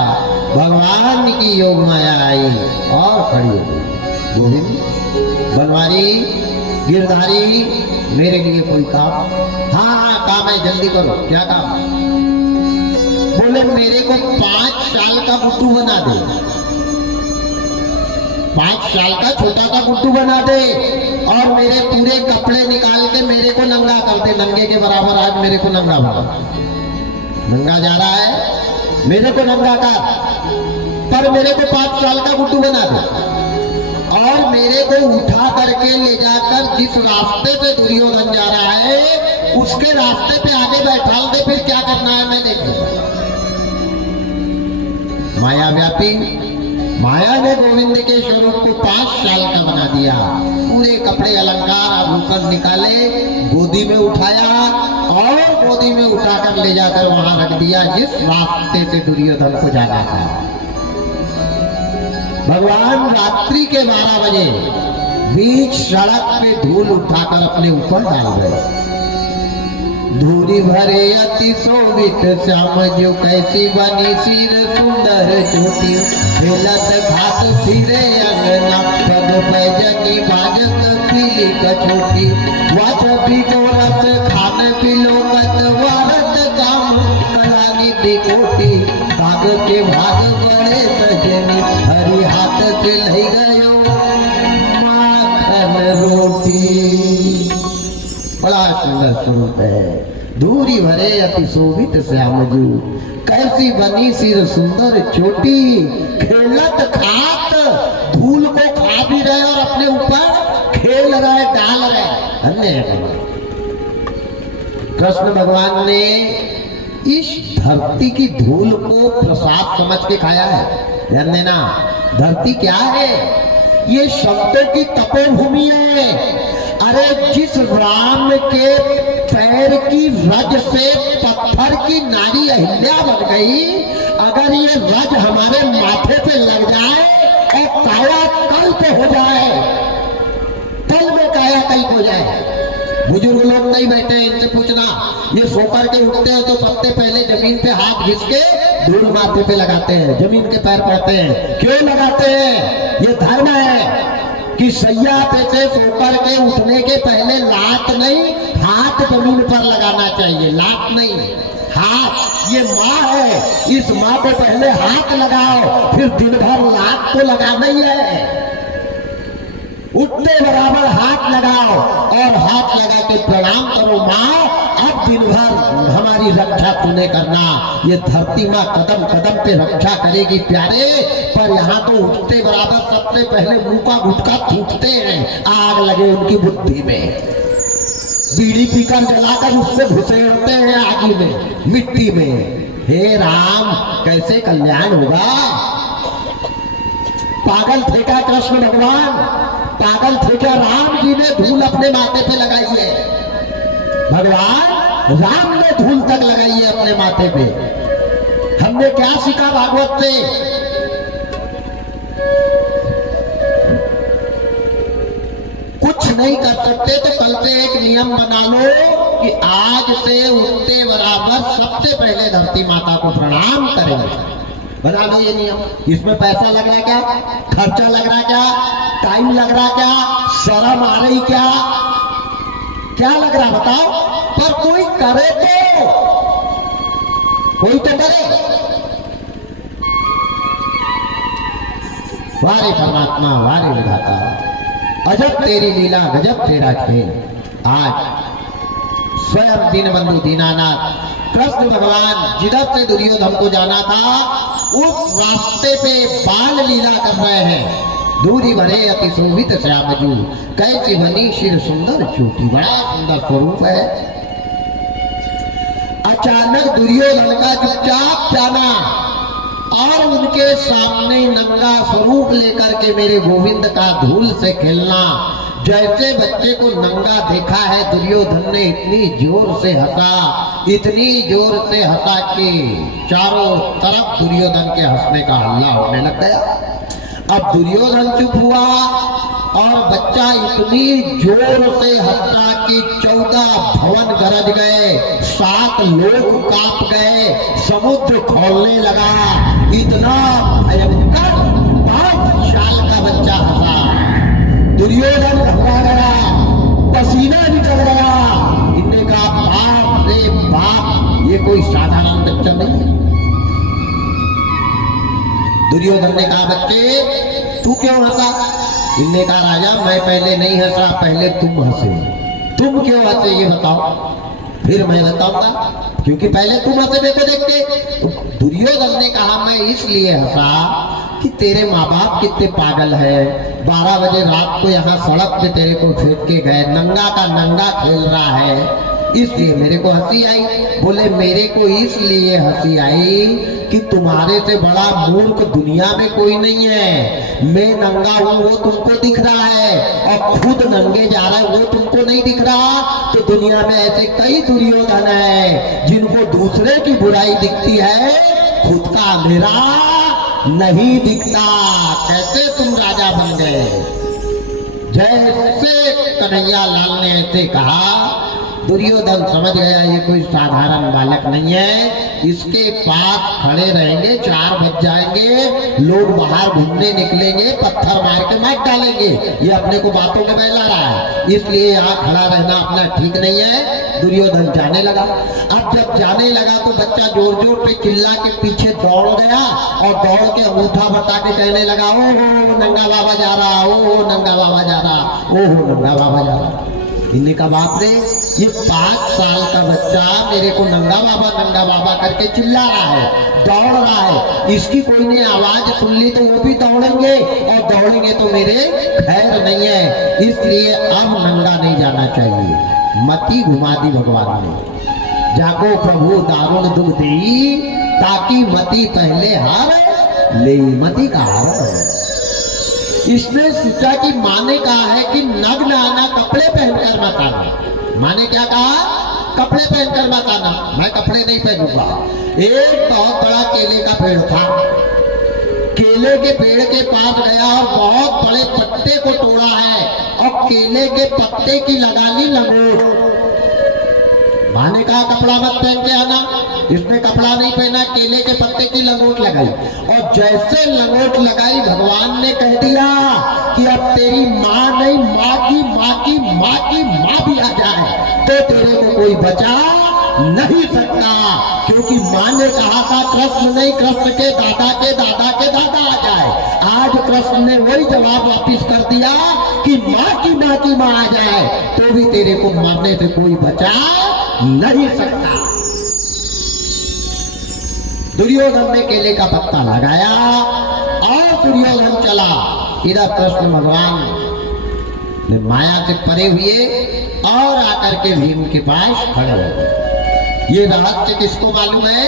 भगवान की योग माया आई और खड़ी हो गई। गोविंद, बनवारी, गिरधारी, मेरे लिए कोई काम? हाँ काम है, जल्दी करो। क्या काम? बोले मेरे को 5 साल का गुड्डू बना दे, 5 साल का छोटा सा गुड्डू बना दे और मेरे पूरे कपड़े निकाल के मेरे को नंगा कर दे, नंगे के बराबर। आज मेरे को नंगा बना, नंगा जा रहा है, मेरे को नंगा कर, पर मेरे को 5 साल का गुड्डू बना दे और मेरे को उठा करके ले जाकर जिस रास्ते पे दुर्योधन जा रहा है उसके रास्ते पे आगे बैठाल दे। फिर क्या करना है मैं देखूं। माया व्यापी माया ने गोविंद के स्वरूप को 5 साल का बना दिया। पूरे कपड़े अलंकार आभूषण निकाले, गोदी में उठाया और गोदी में उठाकर ले जाकर वहां रख दिया जिस रास्ते से दुर्योधन को जाना था। भगवान रात्रि के 12 बजे बीच सड़क पे धूल उठाकर अपने ऊपर डाल गए। धूरी भरे अति शोभित श्याम जो कैसी बनी सिर सुंदर चोटी, खेलत घाट फिरे अंगना पग पैजनी बाजत पीली कछोटी, वच बिगोरत खान पिलोकत वारत काम करानी दिकोटी, काग के भाग बड़े सजनी हरि हाथ से लई गयो माखन रोटी। बड़ा सुंदर स्वरूप है। धूरी भरे अति शोभित श्यामजू कैसी बनी सिर सुंदर चोटी, खेलत खात धूल को खा भी रहे और अपने ऊपर खेल रहे, डाल रहे। अन्य कृष्ण भगवान ने इस धरती की धूल को प्रसाद समझ के खाया है। ध्यान देना, धरती क्या है? ये शब्दों की तपोभूमि है। अरे जिस राम के पैर की रज से पत्थर की नारी अहिल्या बन गई, अगर ये रज हमारे माथे पे लग जाए और काया कल्प हो जाए, पल में काया कल्प हो जाए। बुजुर्ग लोग नहीं बैठे, इनसे पूछना, ये सोकर के उठते हैं तो सबसे पहले जमीन पे हाथ घिस के धूल माथे पे लगाते हैं, जमीन के पैर पड़ते हैं। क्यों लगाते हैं? ये धर्म है कि सैया पे से सोकर के उठने के पहले लात नहीं, हाथ जमीन पर लगाना चाहिए। लात नहीं, हाथ। ये माँ है, इस माँ पे पहले हाथ लगाओ, फिर दिन भर लात तो लगाना ही है। उठते बराबर हाथ लगाओ और हाथ लगा के प्रणाम करो, माँ अब दिन भर हमारी रक्षा तूने करना। ये धरती माँ कदम कदम पे रक्षा करेगी प्यारे, पर यहाँ तो उठते बराबर सबसे पहले मुंह का गुटका फूटते हैं, आग लगे उनकी बुद्धि में। बीड़ी पीकर जलाकर उससे घुसेड़ते हैं आग में, मिट्टी में। हे राम, कैसे कल्याण होगा? पागल थे क्या कृष्ण भगवान? पागल थे क्या? राम जी ने धूल अपने माथे पे लगाई है। भगवान राम ने धूल तक लगाई है अपने माथे पे। हमने क्या सीखा भागवत से? कुछ नहीं कर सकते तो कल से एक नियम बना लो कि आज से उठते बराबर सबसे पहले धरती माता को प्रणाम करेंगे। बना लो ये नियम। इसमें पैसा लग रहा क्या? खर्चा लग रहा क्या? टाइम लग रहा क्या? शर्म आ रही क्या? क्या लग रहा बताओ? पर कोई करे तो, कोई तो करे। वारे परमात्मा, वारे विधाता, अजब तेरी लीला, गजब तेरा खेल। आज स्वयं दीनबंधु दीनानाथ कृष्ण भगवान जिधर से दुर्योधन को जाना था उस रास्ते पे बाल लीला कर रहे हैं। दूरी भरे अति शोभित श्यामजू कैसी बनी शिर सुंदर चोटी। बड़ा सुंदर स्वरूप है। अचानक दुर्योधन का चुपचाप जाना और उनके सामने नंगा स्वरूप लेकर के मेरे गोविंद का धूल से खेलना। जैसे बच्चे को नंगा देखा है दुर्योधन ने इतनी जोर से हंसा, इतनी जोर से हंसा कि चारों तरफ दुर्योधन के हंसने का हल्ला होने लग गया। अब दुर्योधन चुप हुआ और बच्चा इतनी जोर से हंसा कि 14 भवन गरज गए, 7 लोग कांप गए, समुद्र खौलने लगा। इतना भयंकर 5 साल का बच्चा हंसा। दुर्योधन घबरा गया, पसीना निकल गया। इनने कहा बाप रे बाप, ये कोई साधारण बच्चा नहीं है। दुर्योधन ने कहा बच्चे तू क्यों हंसा? इनने कहा राजा मैं पहले नहीं हंसा, पहले तुम हंसे। तुम क्यों हंसे ये बताओ, फिर मैं बताऊंगा, क्योंकि पहले तुम हंसे मेरे को देख के। तो दुर्योधन ने कहा मैं इसलिए हंसा कि तेरे माँ बाप कितने पागल है। 12 बजे रात को यहाँ सड़क पे तेरे को फेंक के गए, नंगा का नंगा खेल रहा है, इसलिए मेरे को हंसी आई। बोले मेरे को इसलिए हंसी आई कि तुम्हारे से बड़ा मूर्ख दुनिया में कोई नहीं है। मैं नंगा हूं वो तुमको दिख रहा है, और खुद नंगे जा रहा है वो तुमको नहीं दिख रहा। तो दुनिया में ऐसे कई दुर्योधन है जिनको दूसरे की बुराई दिखती है, खुद का अंधेरा नहीं दिखता। कैसे तुम राजा बन गए? जैसे कन्हैया लाल ने ऐसे कहा, दुर्योधन समझ गया ये कोई साधारण बालक नहीं है। इसके पास खड़े रहेंगे, 4 बज जाएंगे, लोग बाहर घूमने निकलेंगे, पत्थर मार के मार डालेंगे। ये अपने को बातों में बहला रहा है, इसलिए यहाँ खड़ा रहना अपना ठीक नहीं है। दुर्योधन जाने लगा। अब जब जाने लगा तो बच्चा जोर जोर पे चिल्ला के पीछे दौड़ गया, और दौड़ के अंगूठा बता के कहने लगा ओ हो नंगा बाबा जा रहा, ओ हो नंगा बाबा जा रहा, ओ हो नंगा बाबा जा रहा। इनने कहा बाप रे, ये 5 साल का बच्चा मेरे को नंगा बाबा करके चिल्ला रहा है, दौड़ रहा है। इसकी कोई ने आवाज सुन ली तो वो भी दौड़ेंगे, और दौड़ेंगे तो मेरे खैर नहीं है। इसलिए अब नंगा नहीं जाना चाहिए। मती घुमा दी भगवान ने, जाको प्रभु दारुण दुख देई, ताकि मती पहले हार ले। मती का हार। इसने सोचा कि माँ ने कहा है कि नग्न आना, कपड़े पहनकर मत आना। माँ ने क्या कहा? कपड़े पहनकर मत आना। मैं कपड़े नहीं पहनूंगा। एक बहुत बड़ा केले का पेड़ था, केले के पेड़ के पास गया और बहुत बड़े पत्ते को तोड़ा है, और केले के पत्ते की लगा ली लंगोट। माँ ने कहा कपड़ा मत पहन के आना। इसने कपड़ा नहीं पहना, केले के पत्ते की लंगोट लगाई, और जैसे लंगोट लगाई भगवान ने कह दिया कि अब तेरी माँ नहीं, माँ की माँ की माँ की माँ भी आ जाए तो तेरे को कोई बचा नहीं सकता। क्योंकि माँ ने कहा था कृष्ण नहीं, कृष्ण के दादा के दादा के दादा आ जाए। आज कृष्ण ने वही जवाब वापिस कर दिया कि माँ की माँ की माँ आ जाए तो भी तेरे को मारने से कोई बचा नहीं सकता। दुर्योधन ने केले का पत्ता लगाया और दुर्योधन चला। इधर कृष्ण भगवान ने माया से परे हुए और आकर के भीम के पास खड़े हो गए। ये रहस्य किसको मालूम है?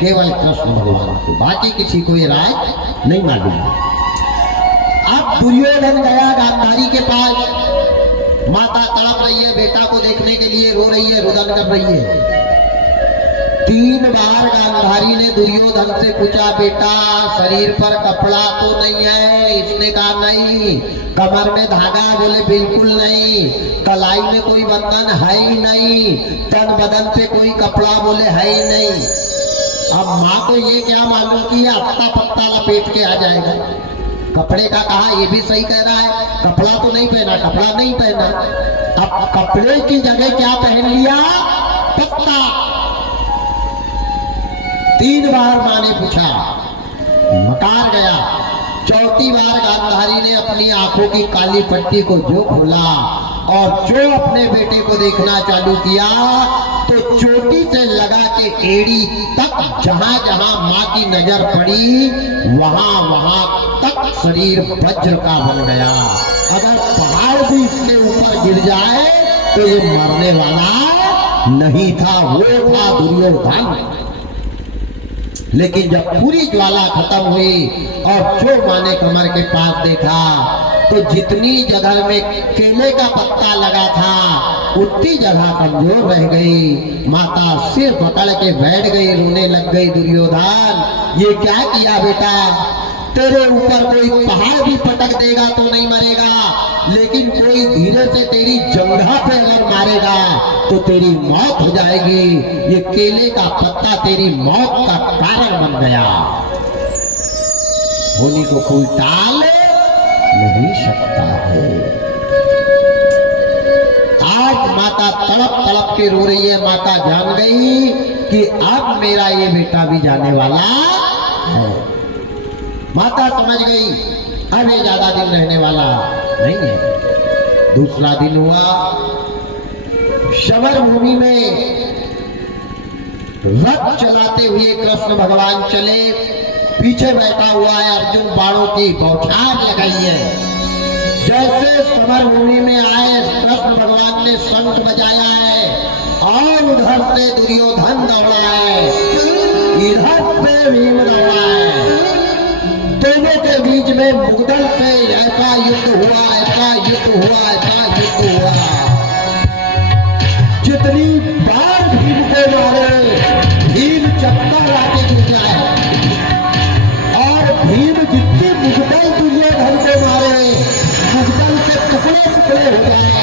केवल कृष्ण भगवान को, बाकी किसी को ये राज नहीं मालूम है। अब दुर्योधन गया गांधारी के पास। माता तड़प रही है, बेटा को देखने के लिए रो रही है, रुदन कर रही है। 3 बार गांधारी ने दुर्योधन से पूछा बेटा शरीर पर कपड़ा तो नहीं है? इसने कहा नहीं। कमर में धागा? बोले बिल्कुल नहीं। कलाई में कोई बंधन है ही नहीं। तन बदन पे कोई कपड़ा? बोले है ही नहीं। अब माँ को ये क्या मालूम कि अत्ता पत्ता लपेट के आ जाएगा। कपड़े का कहा, ये भी सही कह रहा है, कपड़ा तो नहीं पहना, कपड़ा नहीं पहना। अब कपड़े की जगह क्या पहन लिया? पत्ता। 3 बार माँ ने पूछा, मकार गया। 4थी बार गांधारी ने अपनी आंखों की काली पट्टी को जो खोला और जो अपने बेटे को देखना चालू किया तो चोटी से लगा के एड़ी तक जहां जहां माँ की नजर पड़ी वहां वहां तक शरीर वज्र का बन गया। अगर पहाड़ भी इसके ऊपर गिर जाए तो ये मरने वाला नहीं था, वो था दुर्योधन। लेकिन जब पूरी ज्वाला खत्म हुई और जो माँ ने कमर के पास देखा तो जितनी जगह में केले का पत्ता लगा था उतनी जगह कमजोर रह गई। माता सिर पकड़ के बैठ गई, रोने लग गई। दुर्योधन, ये क्या किया बेटा? तेरे ऊपर कोई पहाड़ भी पटक देगा तो नहीं मरेगा, लेकिन कोई धीरे से तेरी जंघा पे अगर मारेगा तो तेरी मौत हो जाएगी। ये केले का पत्ता तेरी मौत का कारण बन गया। होनी को कोई टाल नहीं सकता है। आज माता तड़प तड़प के रो रही है। माता जान गई कि अब मेरा ये बेटा भी जाने वाला है। माता समझ गई अब ये ज्यादा दिन रहने वाला नहीं है। दूसरा दिन हुआ, शबर भूमि में रथ चलाते हुए कृष्ण भगवान चले। पीछे बैठा हुआ है अर्जुन, बाणों की बौछार लगाई है। जैसे समर भूमि में आए कृष्ण भगवान ने शंख बजाया है और उधर से दुर्योधन दौड़ा है, इधर से भीम दौड़ा है। दोनों के बीच में मुगदल से ऐसा युद्ध हुआ, ऐसा युद्ध हुआ, ऐसा युद्ध हुआ। जितनी बार भीम को मारे, भीम चक्का लाके गिर जाए, और भीम जितनी मुगदल दुर्योधन को मारे, मुगदल के टुकड़े टुकड़े हो गए।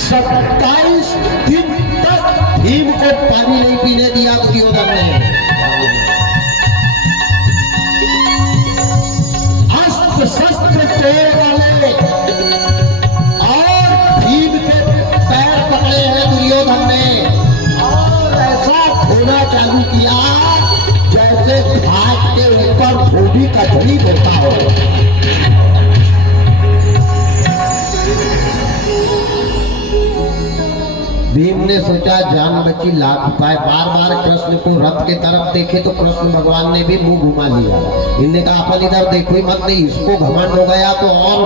27 दिन तक भीम को पानी नहीं पीने दिया दुर्योधन ने। शस्त्र तोड़ डाले और भीम के पैर पकड़े हैं दुर्योधन ने, और ऐसा धोना चालू किया जैसे घाट के ऊपर धोबी कचरी होता हो। भीम ने सोचा जान बची लाख उपाय। बार बार कृष्ण को रथ के तरफ देखे तो कृष्ण भगवान ने भी मुंह घुमा लिया। इनने कहा अपन इधर देखो ही मत, नहीं इसको घमंड हो गया तो और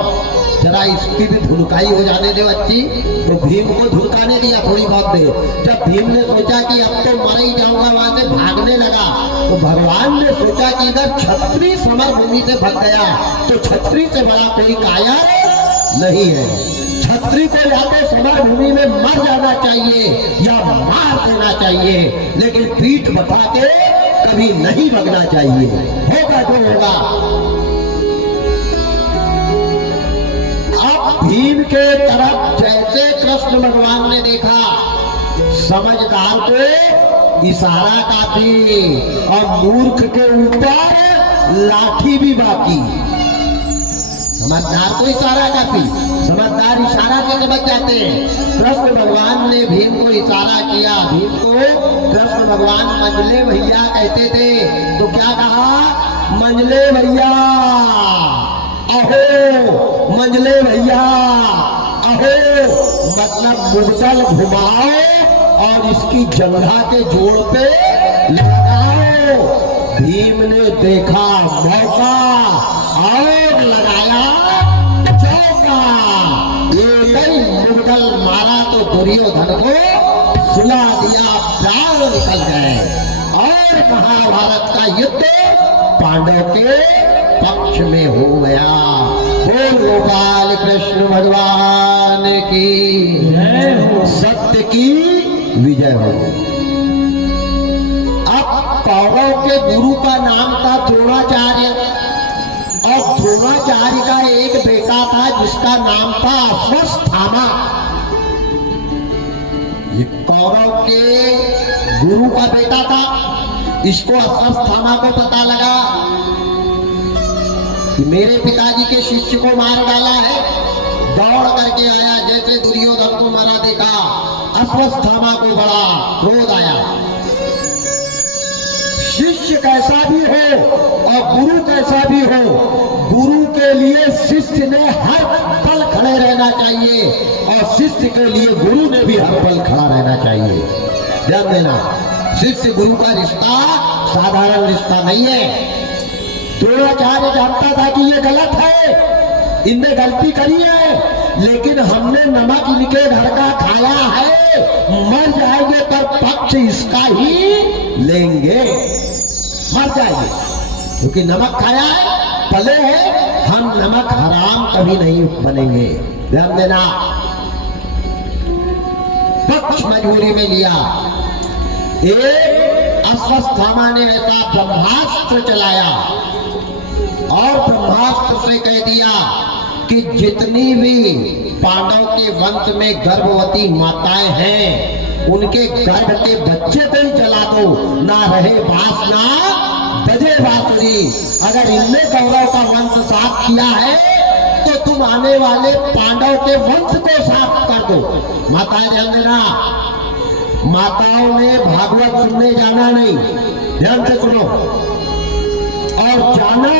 जरा इसकी भी धुनकाई हो जाने दे बच्ची। तो भीम को धुनकाने दिया थोड़ी बहुत देर। जब भीम ने सोचा कि अब तो मर ही जाऊंगा, वहां से भागने लगा, तो भगवान ने सोचा कि इधर छत्री समर भूमि से भाग गया तो छत्री से बड़ा कोई कायर नहीं है। छत्री को या तो समर भूमि में मर जाना चाहिए या मार देना चाहिए, लेकिन पीठ बता के कभी नहीं भगना चाहिए। होगा जो होगा। अब भीम के तरफ जैसे कृष्ण भगवान ने देखा, समझदार को इशारा काफी और मूर्ख के ऊपर लाठी भी बाकी। समझदार को इशारा काफी, समझदार इशारा से समझ जाते हैं। कृष्ण भगवान ने भीम को इशारा किया। भीम को कृष्ण भगवान मंजले भैया कहते थे, तो क्या कहा? मंजले भैया अहो, मंजले भैया अहो, मतलब मुगदल घुमाओ और इसकी जंघा के जोड़ पे लगाओ। भीम ने देखा मौका और लगाया चौका। ये मुगदल मारा तो दुर्योधन को सुला दिया, प्राण निकल गए और महाभारत का युद्ध पांडव के पक्ष में हो गया। बोल गोपाल कृष्ण भगवान की सत्य की विजय हो। अब कौरव के गुरु का नाम था द्रोणाचार्य, और द्रोणाचार्य का एक बेटा था जिसका नाम था अश्वत्थामा। ये कौरव के गुरु का बेटा था। इसको अश्वत्थामा को पता लगा कि मेरे पिताजी के शिष्य को मार डाला है। दौड़ करके आया, जैसे दुर्योधन को मारा देखा, अश्वत्थामा को बड़ा क्रोध आया। शिष्य कैसा भी हो और गुरु कैसा भी हो, गुरु के लिए शिष्य ने हर पल खड़े रहना चाहिए और शिष्य के लिए गुरु ने भी हर पल खड़ा रहना चाहिए। ध्यान देना, शिष्य गुरु का रिश्ता साधारण रिश्ता नहीं है। द्रोणाचार्य जानता था कि ये गलत है, इनने गलती करी है, लेकिन हमने नमक इनके घर का खाया है, मर जाएंगे पर पक्ष इसका ही लेंगे। मर जाएंगे क्योंकि नमक खाया है, पले है, हम नमक हराम कभी नहीं बनेंगे। ध्यान देना, पक्ष मजबूरी में लिया। एक अश्वत्थामा ने ऐसा ब्रह्मास्त्र चलाया और ब्रह्मास्त्र से कह दिया कि जितनी भी पांडव के वंश में गर्भवती माताएं हैं, उनके गर्भ के बच्चे को ही जला दो, ना रहे बास ना बजे बांसुरी। अगर इनने कौरव का वंश साफ किया है तो तुम आने वाले पांडव के वंश को साफ कर दो। माताएं ध्यान देना, माताओं ने भागवत सुनने जाना नहीं, ध्यान से सुनो। और जाना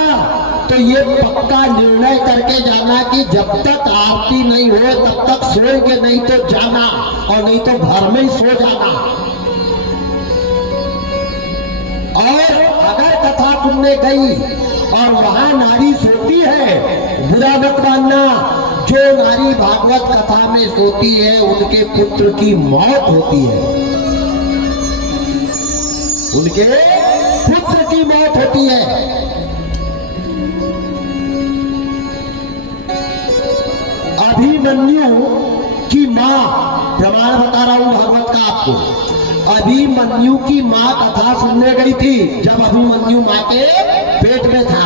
तो ये पक्का निर्णय करके जाना कि जब तक आरती नहीं हो तब तक सोएंगे नहीं तो जाना, और नहीं तो घर में ही सो जाना। और अगर कथा सुनने गई और वहां नारी सोती है, बुरा मत मानना। जो नारी भागवत कथा में सोती है उनके पुत्र की मौत होती है, उनके पुत्र की मौत होती है। अभिमन्यु की मां, प्रमाण बता रहा हूं भागवत का आपको। अभिमन्यु की मां कथा सुनने गई थी जब अभिमन्यु मां के पेट में था,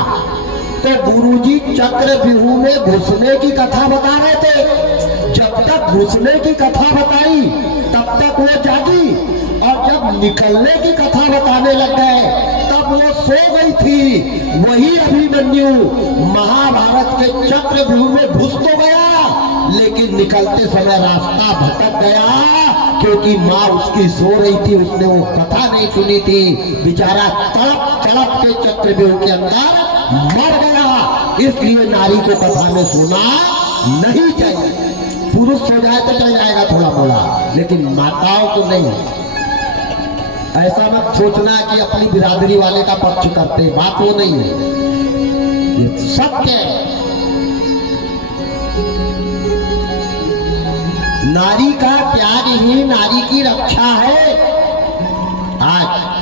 तो गुरुजी चक्रव्यूह में घुसने की कथा बता रहे थे। जब तक घुसने की कथा बताई तब तक वो जागी, और जब निकलने की कथा बताने लग गए तब वो सो गई थी। वही अभिमन्यु महाभारत के चक्रव्यूह में घुस तो गया, लेकिन निकलते समय रास्ता भटक गया, क्योंकि माँ उसकी सो रही थी, उसने वो कथा नहीं सुनी थी। बेचारा तड़प तड़प के चक्रव्यूह के अंदर मर गया। इसलिए नारी को कथा में सोना नहीं चाहिए। पुरुष सो जाए तो चल जाएगा थोड़ा मोड़ा, लेकिन माताओं को नहीं। ऐसा मत सोचना कि अपनी बिरादरी वाले का पक्ष करते, बात वो नहीं है, ये सत्य है। नारी का त्याग ही नारी की रक्षा है। आज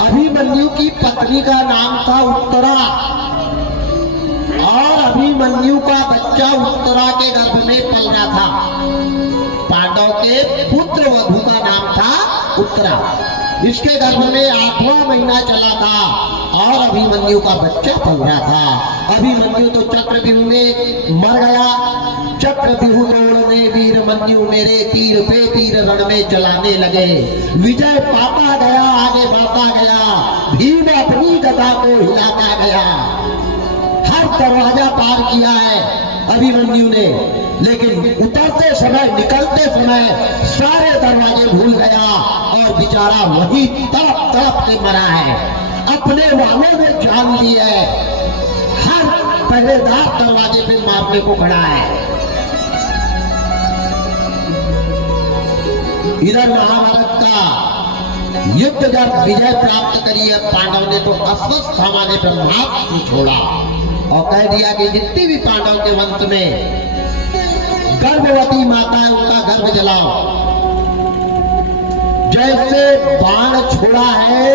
अभिमन्यु की पत्नी का नाम था उत्तरा, और अभिमन्यु का बच्चा उत्तरा के गर्भ में पल रहा था। पांडव के पुत्र वधु का नाम था उत्तरा। इसके गर्भ में 8वां महीना चला था और अभिमन्यु का बच्चा पल रहा था। अभिमन्यु तो चक्रव्यूह में मर गया। चक्रव्यूह तोड़ने वीरमन्यु मेरे तीर पे तीर रण में चलाने लगे। विजय पाता गया, आगे बढ़ता गया, भीम अपनी गदा को हिलाता गया। हर दरवाजा पार किया है अभिमन्यु ने, लेकिन उतरते समय निकलते समय सारे दरवाजे भूल गया और बेचारा वही तड़प तड़प के मरा है। अपने वालों ने जान ली है, हर पहरेदार दरवाजे पे मारने को खड़ा है। इधर महाभारत का युद्ध जब विजय प्राप्त करी है पांडव ने, तो अश्वत्थामा ने ब्रह्मास्त्र छोड़ा और कह दिया कि जितनी भी पांडव के वंश में गर्भवती माता है उनका गर्भ जलाओ। जैसे बाण छोड़ा है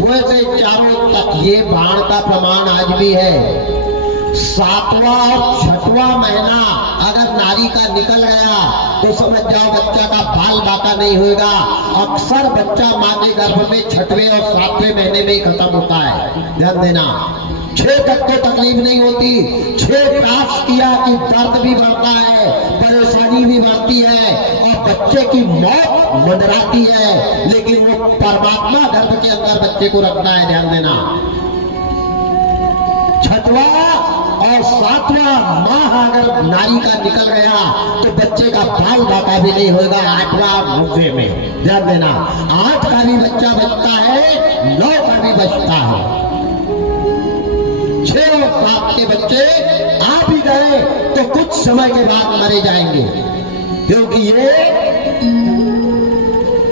वैसे चारों तक, ये बाण का प्रमाण आज भी है। 7वां और 6वां महीना अगर नारी का निकल गया तो समझ जाओ बच्चा का बाल बाका नहीं होगा। अक्सर बच्चा मां के गर्भ में 6वें और 7वें महीने में ही खत्म होता है, ध्यान देना। 6 तक तो तकलीफ नहीं होती, 6 क्रॉस किया कि दर्द भी बढ़ता है, परेशानी भी बढ़ती है और बच्चे की मौत मंडराती है, लेकिन वो परमात्मा गर्भ के अंदर बच्चे को रखना है, ध्यान देना। 6वां और 7वां माह अगर नारी का निकल गया तो बच्चे का बाल बाका भी नहीं होगा 8वां 9वें में, ध्यान देना। 8 का भी बच्चा बचता है, 9 का भी बचता है। 6 और 7 के बच्चे आ भी गए तो कुछ समय के बाद मरे जाएंगे, क्योंकि ये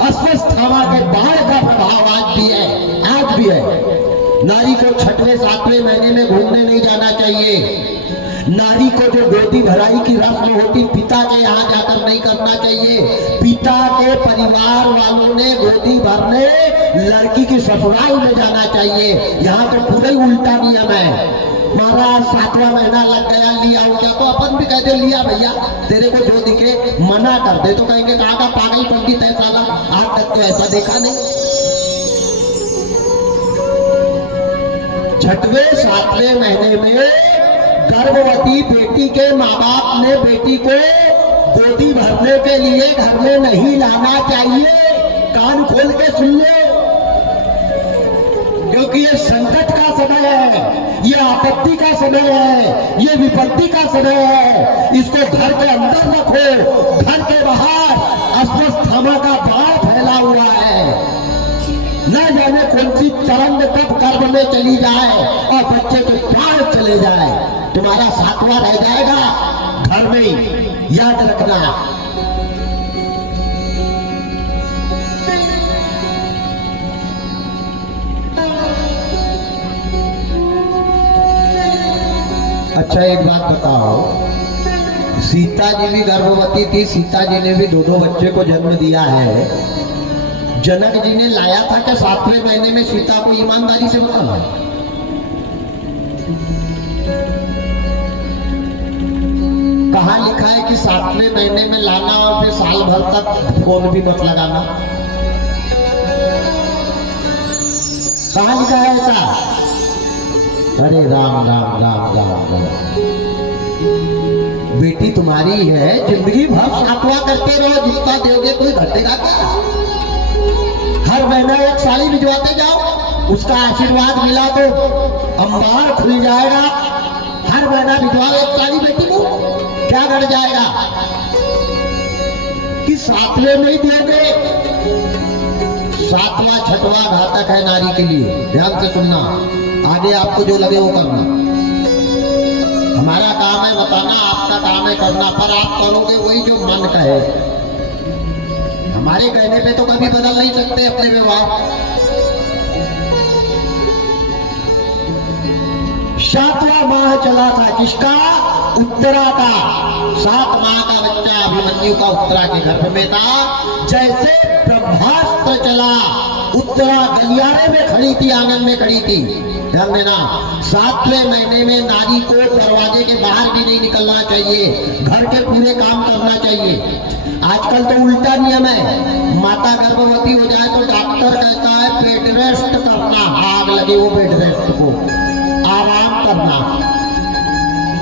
अश्वत्थामा के बाण का प्रभाव आज भी है, आज भी है। नारी को 6वें 7वें महीने में घूमने नहीं जाना चाहिए। नारी को जो गोदी भराई की रस्म होती पिता के यहाँ जाकर नहीं करना चाहिए। पिता के परिवार वालों ने गोदी भरने लड़की की ससुराल में जाना चाहिए। यहाँ तो पूरा ही उल्टा नियम है। महाराज 7वां महीना लग गया, लिया हो क्या, तो अपन भी कहते लिया भैया, तेरे को जो दिखे मना कर दे तो कहेंगे कहाँ का पागल पंडित है साला, आज तक तो ऐसा देखा नहीं। 6वें 7वें महीने में गर्भवती बेटी के माँ बाप ने बेटी को गोदी भरने के लिए घर में नहीं लाना चाहिए। कान खोल के सुन लो, क्योंकि ये संकट का समय है, ये आपत्ति का समय है, ये विपत्ति का समय है। इसको घर के अंदर रखो, घर के बाहर अस्वस्थमा का बाढ़ फैला हुआ है। न जाने कौन सी तरंग कब गर्भ में चली जाए और बच्चे के प्राण चले जाए। तुम्हारा सातवां रह जाएगा घर में, याद रखना। अच्छा एक बात बताओ, सीता जी भी गर्भवती थी, सीता जी ने भी दोनों बच्चे को जन्म दिया है। जनक जी ने लाया था कि 7वें महीने में सीता को ईमानदारी से बताना। कहाँ लिखा है कि 7वें महीने में लाना और फिर साल भर तक फोन भी मत लगाना? कहाँ लिखा है ऐसा? अरे राम राम राम राम राम। बेटी तुम्हारी है, जिंदगी भर सातवा करते रहो, जितना दोगे कोई घटेगा क्या? हर महीना एक साड़ी भिजवाते जाओ, उसका आशीर्वाद मिला तो अंबार खुल जाएगा। हर महीना भिजवाओ एक साड़ी बेटी को, क्या घट जाएगा? कि 7वें में ही दोगे? 7वां 6वां घातक है नारी के लिए, ध्यान से सुनना। आगे आपको जो लगे वो करना। हमारा काम है बताना, आपका काम है करना, पर आप करोगे वही जो मन कहे। हमारे कहने पे तो कभी बदल नहीं सकते अपने व्यवहार। 7वां माह चला था किसका? उत्तरा का। 7 माह का बच्चा अभिमन्यु का उत्तरा के गर्भ में था। जैसे ब्रह्मास्त्र चला, उत्तरा गलियारे में खड़ी थी, आंगन में खड़ी थी। ध्यान देना, 7वें महीने में नारी को दरवाजे के बाहर भी नहीं निकलना चाहिए, घर के पूरे काम करना चाहिए। आजकल तो उल्टा नियम है, माता गर्भवती हो जाए तो डॉक्टर कहता है बेड रेस्ट करना, आग लगे वो बेड रेस्ट को, आराम करना।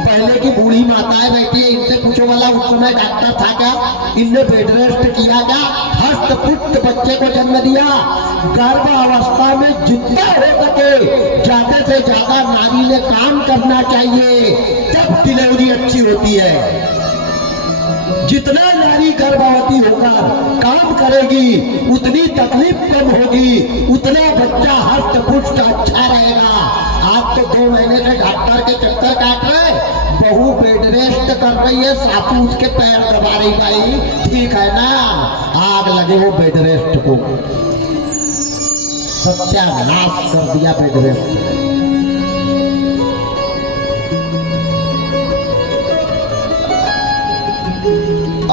पहले की बूढ़ी माताएं बैठी है, इनसे पूछो वाला उस समय डॉक्टर था क्या? इनने बेड रेस्ट किया क्या? हस्त पुष्ट बच्चे को जन्म दिया। गर्भ अवस्था में जितना हो सके ज्यादा से ज्यादा नारी ने काम करना चाहिए, तब डिलीवरी अच्छी होती है। जितना नारी गर्भवती होकर काम करेगी उतनी तकलीफ कम होगी, उतना बच्चा हस्त पुष्ट अच्छा रहेगा। आप तो 2 महीने से डॉक्टर के चक्कर काट रहे, बहू बेड रेस्ट कर रही है, सासू उसके पैर दबा रही। भाई ठीक है ना, आग लगे वो बेड रेस्ट को, सत्यानाश कर दिया बेड रेस्ट।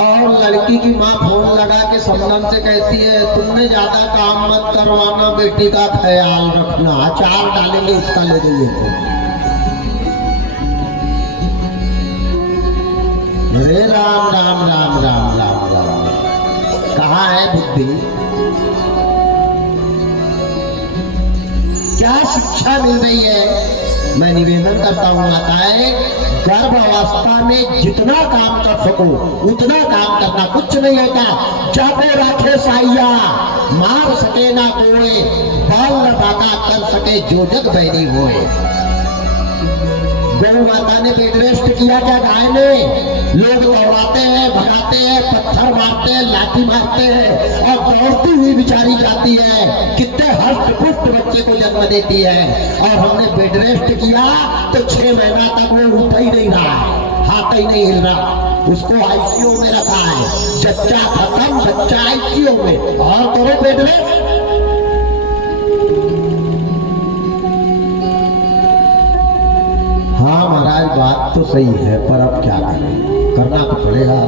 और लड़की की माँ फोन लगा के समझन से कहती है तुमने ज्यादा काम मत करवाना, बेटी का ख्याल रखना, अचार डालेंगे उसका ले जाइए। अरे राम राम राम राम राम राम, कहाँ है बुद्धि? क्या शिक्षा मिल रही है? मैं निवेदन करता हूँ माताएं, गर्भ अवस्था में जितना काम कर सको उतना काम करना, कुछ नहीं होता। जाको राखे साइया, मार सके ना कोई, बाल न बाका कर सके जो जग बैरी होए। गौ माता ने बेड रेस्ट किया क्या? गाय ने। लोग दौड़ाते हैं, भगाते हैं, पत्थर मारते हैं, लाठी मारते हैं और दौड़ती हुई बेचारी जाती है, कितने हष्ट पुष्ट बच्चे को जन्म देती है। और हमने बेड रेस्ट किया तो 6 महीना तक वो उठ ही नहीं रहा, हाथ ही नहीं हिल रहा, उसको आईसीयू में रखा है। जच्चा खत्म, बच्चा आईसीयू में, और करो बेड रेस्ट। हाँ महाराज बात तो सही है, पर अब क्या करें, करना तो पड़ेगा।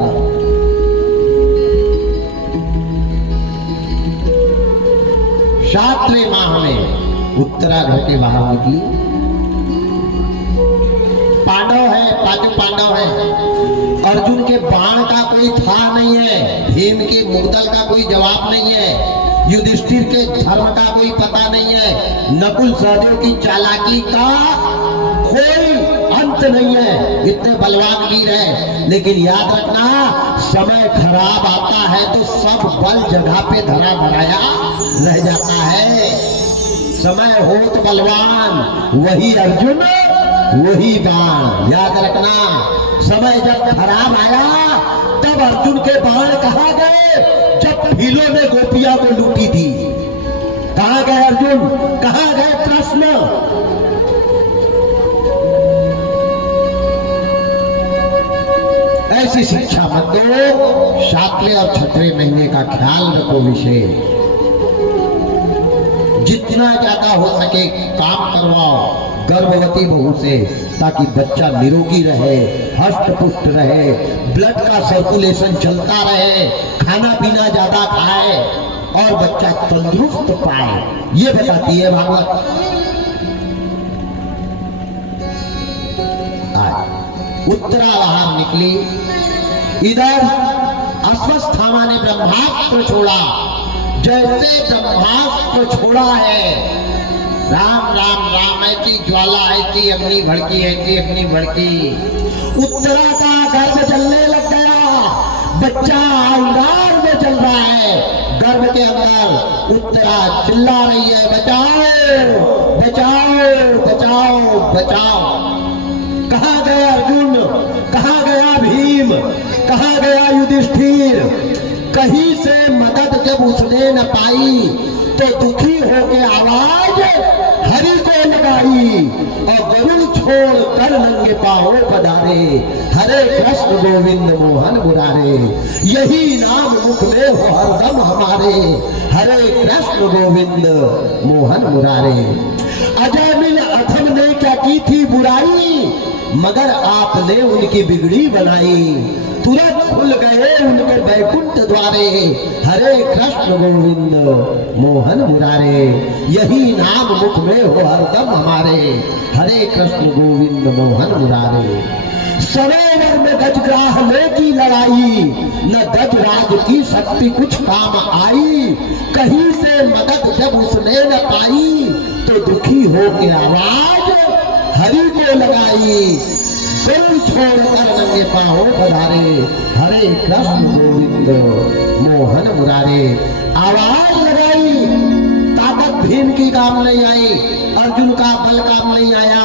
सातवें माह में उत्तरा घर के बाहर निकली। पांडव है, 5 पांडव है। अर्जुन के बाण का कोई था नहीं है, भीम के मुगदल का कोई जवाब नहीं है, युधिष्ठिर के धर्म का कोई पता नहीं है, नकुल सहदेव की चालाकी का कोई अंत अंत नहीं है, इतने बलवान वीर है। लेकिन याद रखना, समय खराब आता है तो सब बल जगह पे धरा धराया रह जाता है। समय हो तो बलवान, वही अर्जुन वही बाण। याद रखना, समय जब खराब आया तब अर्जुन के बाण कहाँ गए? जब भीलों ने गोपियां को लूटी थी, कहाँ गए अर्जुन? कहाँ गए? प्रश्न। ऐसी शिक्षा मत दो, सातवें और छठवें महीने का ख्याल रखो विशेष। जितना ज्यादा हो सके काम करवाओ गर्भवती बहू से, ताकि बच्चा निरोगी रहे, हष्ट पुष्ट रहे, ब्लड का सर्कुलेशन चलता रहे, खाना पीना ज्यादा खाए और बच्चा तंदुरुस्त पाए। ये बताती है भागवत। उत्तरा बाहर निकली, इधर अश्वत्थामा ने ब्रह्मास्त्र छोड़ा। जैसे ब्रह्मास्त्र छोड़ा है, राम राम राम, ऐसी ज्वाला, ऐसी अग्नि भड़की, ऐसी अग्नि भड़की, उत्तरा का गर्भ जलने लग गया। बच्चा अंगार में चल रहा है, गर्भ के अंदर। उत्तरा चिल्ला रही है, बचाओ बचाओ बचाओ बचाओ। कहाँ गया अर्जुन? कहाँ गया भीम? कहाँ गया युधिष्ठिर? कहीं से मदद जब उसने न पाई तो दुखी होके आवाज हरि को लगाई और गरुड़ छोड़ कर नंगे पांव पधारे। हरे कृष्ण गोविंद मोहन मुरारे, यही नाम मुख में हो हरदम हमारे। हरे कृष्ण गोविंद मोहन मुरारे। अजय मिल अथम ने क्या की थी बुराई, मगर आपने उनकी बिगड़ी बनाई। तुरंत खुल गए उनके बैकुंठ द्वारे। हरे कृष्ण गोविंद मोहन मुरारे, यही नाम मुख में हो हरदम हमारे। हरे कृष्ण गोविंद मोहन मुरारे। सरोवर में गजग्राह की लड़ाई, न गजराज की शक्ति कुछ काम आई। कहीं से मदद जब उसने न पाई तो दुखी हो के आवाज हरि को लगाई। गरुड़ छोड़कर नंगे पांव पधारे। हरे कृष्ण गोविंद मोहन मुरारे। आवाज लगाई, ताकत भीम की काम नहीं आई, अर्जुन का बल काम नहीं आया,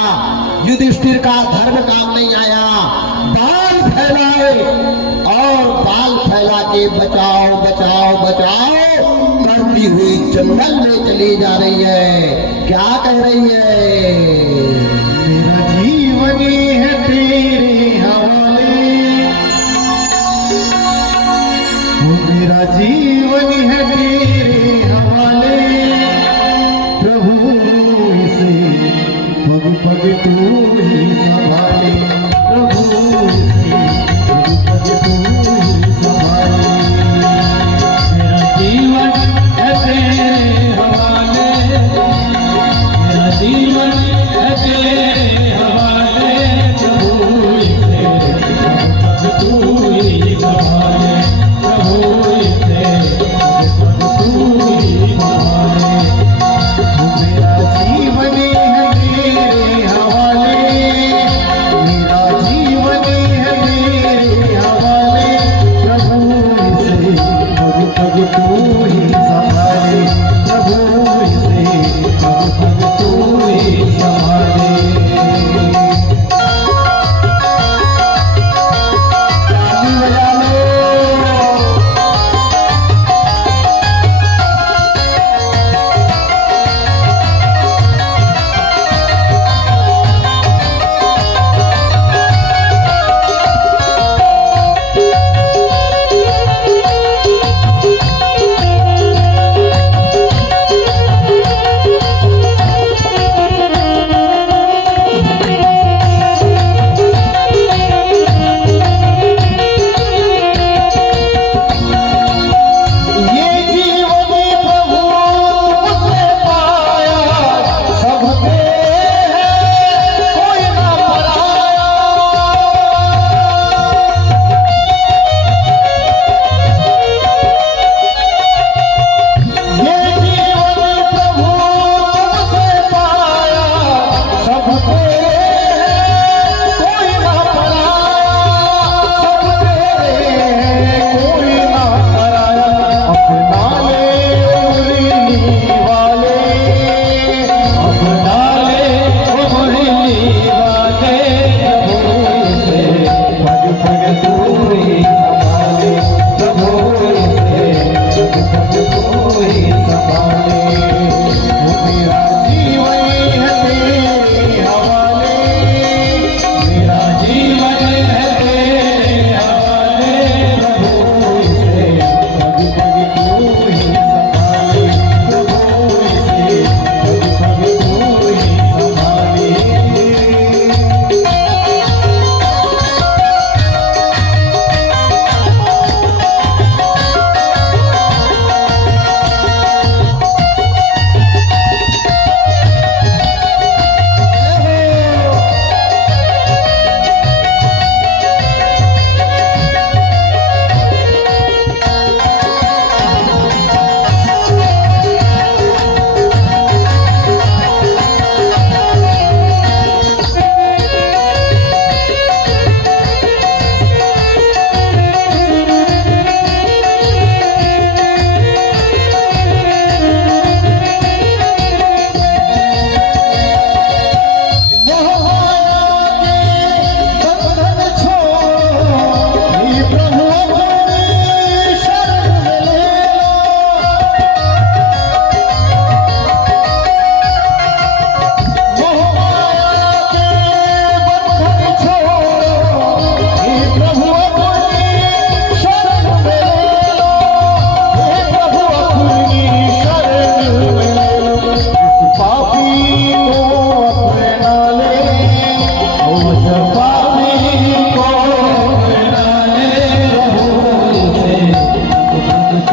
युधिष्ठिर का धर्म काम नहीं आया। बाल फैलाए और बाल फैला के बचाओ बचाओ बचाओ करती हुई जंगल में चली जा रही है। क्या कह रही है? मेरा जीवन है तेरे हवाले, मेरा जीवन है तेरे हवाले। प्रभु इसे पग पग तू ही संभाले, प्रभु इसे पग पग तू ही संभाले। मेरा जीवन है तेरे हवाले, मेरा जीवन है तेरे हवाले। प्रभु इसे पग पग तू ही संभाले, प्रभु इसे पग पग तू ही संभाले। मेरा जीवन है तेरे हवाले, मेरा जीवन है तेरे हवाले। प्रभु इसे पग पग तू ही संभाले, प्रभु इसे पग पग तू ही संभाले। ताली बजा लो।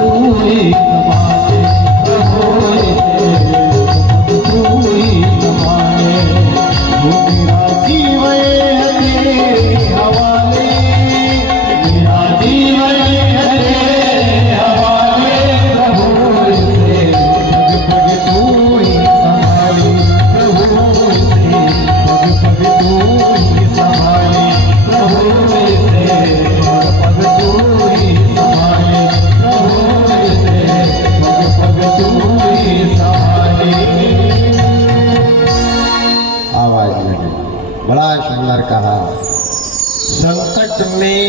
तू ही संभाले, प्रभु इसे पग तू ही संभाले। वो मेरा जीवन है तेरे हवाले, मेरा जीवन है तेरे हवाले, प्रभु इसे पग पग तू ही संभाले, प्रभु इसे पग पग तू ही संभाले, प्रभु इसे पग पग तू ही संभाले, प्रभु इसे पग पग तू ही संभाले। आवाज लगी, बड़ा सुंदर कहा। संकट में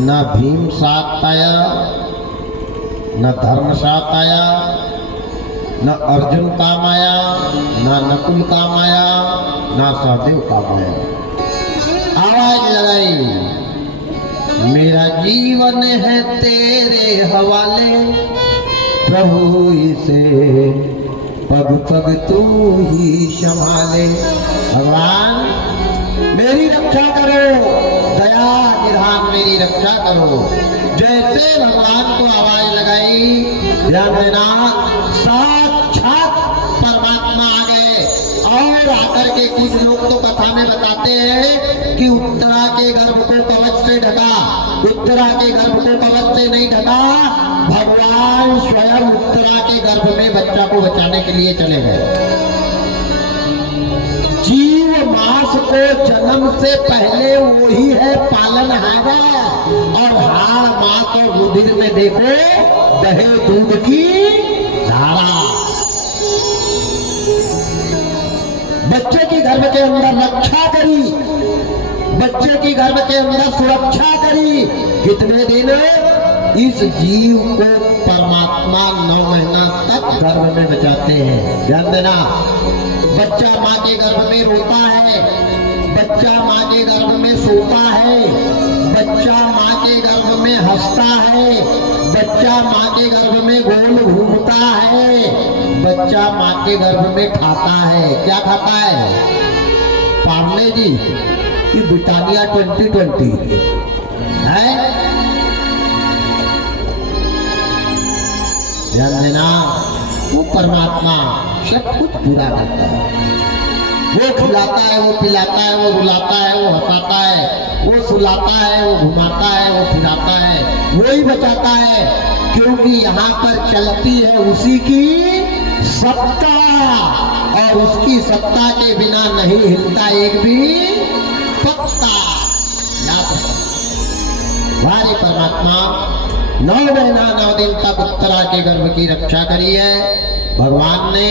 न भीम साथ आया, न धर्म साथ आया, न अर्जुन काम आया, न नकुल काम आया, न सहदेव काम आया। आवाज लगाई, मेरा जीवन है तेरे हवाले, प्रभु इसे पग पग तू ही संभाले। भगवान मेरी रक्षा करो, दया निधान मेरी रक्षा करो। जैसे भगवान को आवाज लगाई, ध्यान देना, साक्षात परमात्मा आ गए। और आकर के कुछ लोग तो कथा में बताते हैं कि उत्तरा के गर्भ को कवच से ढका, उत्तरा के गर्भ को कवच से नहीं ढका, भगवान स्वयं उत्तरा के गर्भ में बच्चा को बचाने के लिए चले गए। जीव मास को जन्म से पहले वही है पालनहारा, और हार माँ के रुधिर में देखो दहे दूध की धारा। बच्चे की गर्भ के अंदर रक्षा करी, बच्चे की गर्भ के अंदर सुरक्षा करी। कितने दिन इस जीव को परमात्मा 9 महीना तक गर्भ में बचाते हैं। ध्यान देना, बच्चा माँ के गर्भ में रोता है, बच्चा माँ के गर्भ में सोता है, बच्चा माँ के गर्भ में हंसता है, बच्चा माँ के गर्भ में गोल घूमता है, बच्चा माँ के गर्भ में खाता है। क्या खाता है? पार्ले जी कि ब्रिटानिया 2020 है। ध्यान देना, वो परमात्मा सब कुछ पूरा करता है। वो खिलाता है, वो पिलाता है, वो रुलाता है, वो हंसाता है, वो सुलाता है, वो घुमाता है, वो फिराता है, वो ही बचाता है। क्योंकि यहाँ पर चलती है उसी की सत्ता, और उसकी सत्ता के बिना नहीं हिलता एक भी पत्ता। याद रखो, हमारे परमात्मा 9 महीना 9 दिन तक उत्तरा के गर्भ की रक्षा करी है। भगवान ने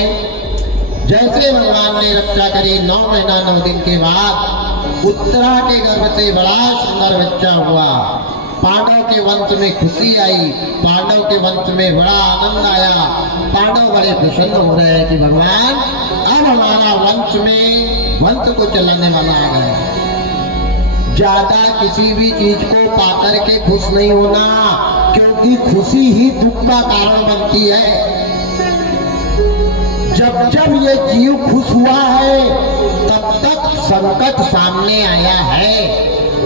जैसे भगवान ने रक्षा करी, 9 महीना 9 दिन के बाद उत्तरा के गर्भ से बड़ा सुंदर बच्चा हुआ। पांडव के वंश में खुशी आई, पांडव के वंश में बड़ा आनंद आया। पांडव बड़े प्रसन्न हो रहे हैं कि भगवान अब हमारा वंश में वंश को चलाने वाला आ गया। ज्यादा किसी भी चीज को पाकर के खुश नहीं होना, क्योंकि खुशी ही दुख का कारण बनती है। जब जब ये जीव खुश हुआ है तब तक संकट सामने आया है।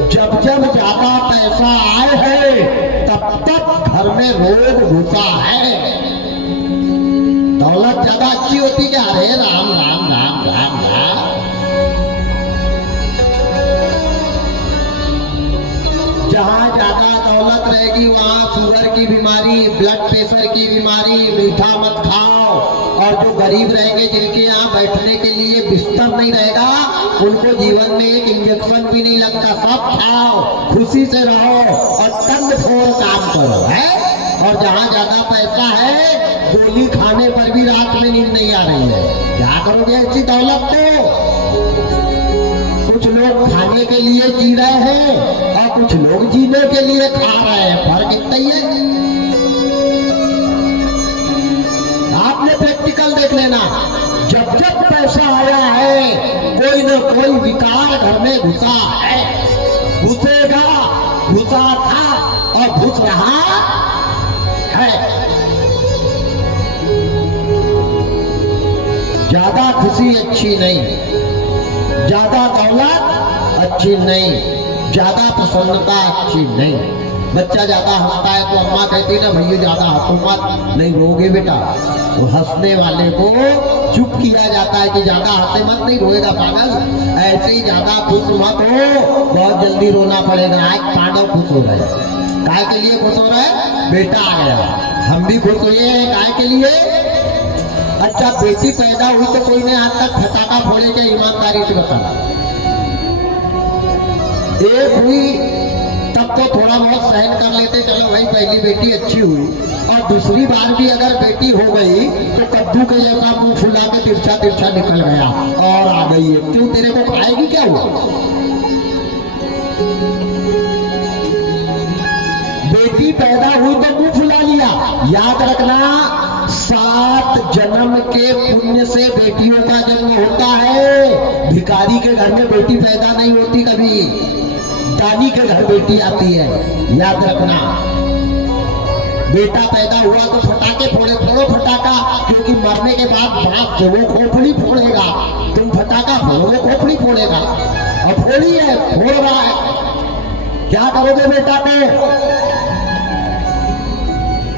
जब जब ज्यादा पैसा आए है तब तक घर में रोग घुसा है। दौलत ज्यादा अच्छी होती क्या? अरे राम राम राम राम राम। जहाँ ज्यादा दौलत रहेगी वहाँ शुगर की बीमारी, ब्लड प्रेशर की बीमारी, मीठा मत खाओ। और जो गरीब रहेंगे, जिनके यहाँ बैठने के लिए बिस्तर नहीं रहेगा, उनको जीवन में एक इंजेक्शन भी नहीं लगता। सब खाओ, खुशी से रहो और तंग फोड़ काम करो, है। और जहाँ ज्यादा पैसा है, गोली खाने पर भी रात में नींद नहीं आ रही है। क्या करोगे ऐसी दौलत को? कुछ लोग खाने के लिए जी रहे हैं और कुछ लोग जीने के लिए खा रहे हैं। फर्क इतना ही है। आपने प्रैक्टिकल देख लेना, जब जब पैसा आया है कोई न कोई विकार घर में घुसा है, घुसेगा, घुसा था और घुस रहा है। ज्यादा खुशी अच्छी नहीं, ज्यादा दौलत अच्छी नहीं, ज्यादा प्रसन्नता अच्छी नहीं। बच्चा ज्यादा हंसता है तो अम्मा कहती ना भैया ज्यादा हंसो मत, नहीं रोगे बेटा। तो हंसने वाले को चुप किया जाता है कि ज्यादा हंसे मत, नहीं रोएगा पागल। ऐसे ही ज्यादा खुश मत हो, बहुत जल्दी रोना पड़ेगा। आज पांडव खुश हो गए। काय के लिए खुश हो रहे? बेटा आ गया। हम भी खुश हुए हैं। काय के लिए? अच्छा बेटी पैदा हुई तो कोई ने आज तक फटाका फोड़े क्या? ईमानदारी से बताना। एक हुई तब तो थोड़ा बहुत सहन कर लेते, चलो भाई पहली बेटी अच्छी हुई। और दूसरी बार भी अगर बेटी हो गई तो कद्दू के जैसा मुंह फुला के तिरछा तिरछा निकल गया और आ गई है। क्यों? तेरे को खाएगी क्या हुआ? बेटी पैदा हुई तो मुंह फुला लिया। याद रखना 7 जन्म के पुण्य से बेटियों का जन्म होता है। भिखारी के घर में बेटी पैदा नहीं होती कभी, दानी के घर बेटी आती है। याद रखना। बेटा पैदा हुआ तो फटाके फोड़े, फोड़ो फटाका, क्योंकि मरने के बाद बाप जो वो खोपड़ी फोड़ेगा, तुम फटाका फोड़ो वो खोपड़ी फोड़ेगा। और फोड़ी है, फोड़ रहा है, क्या करोगे बेटा को?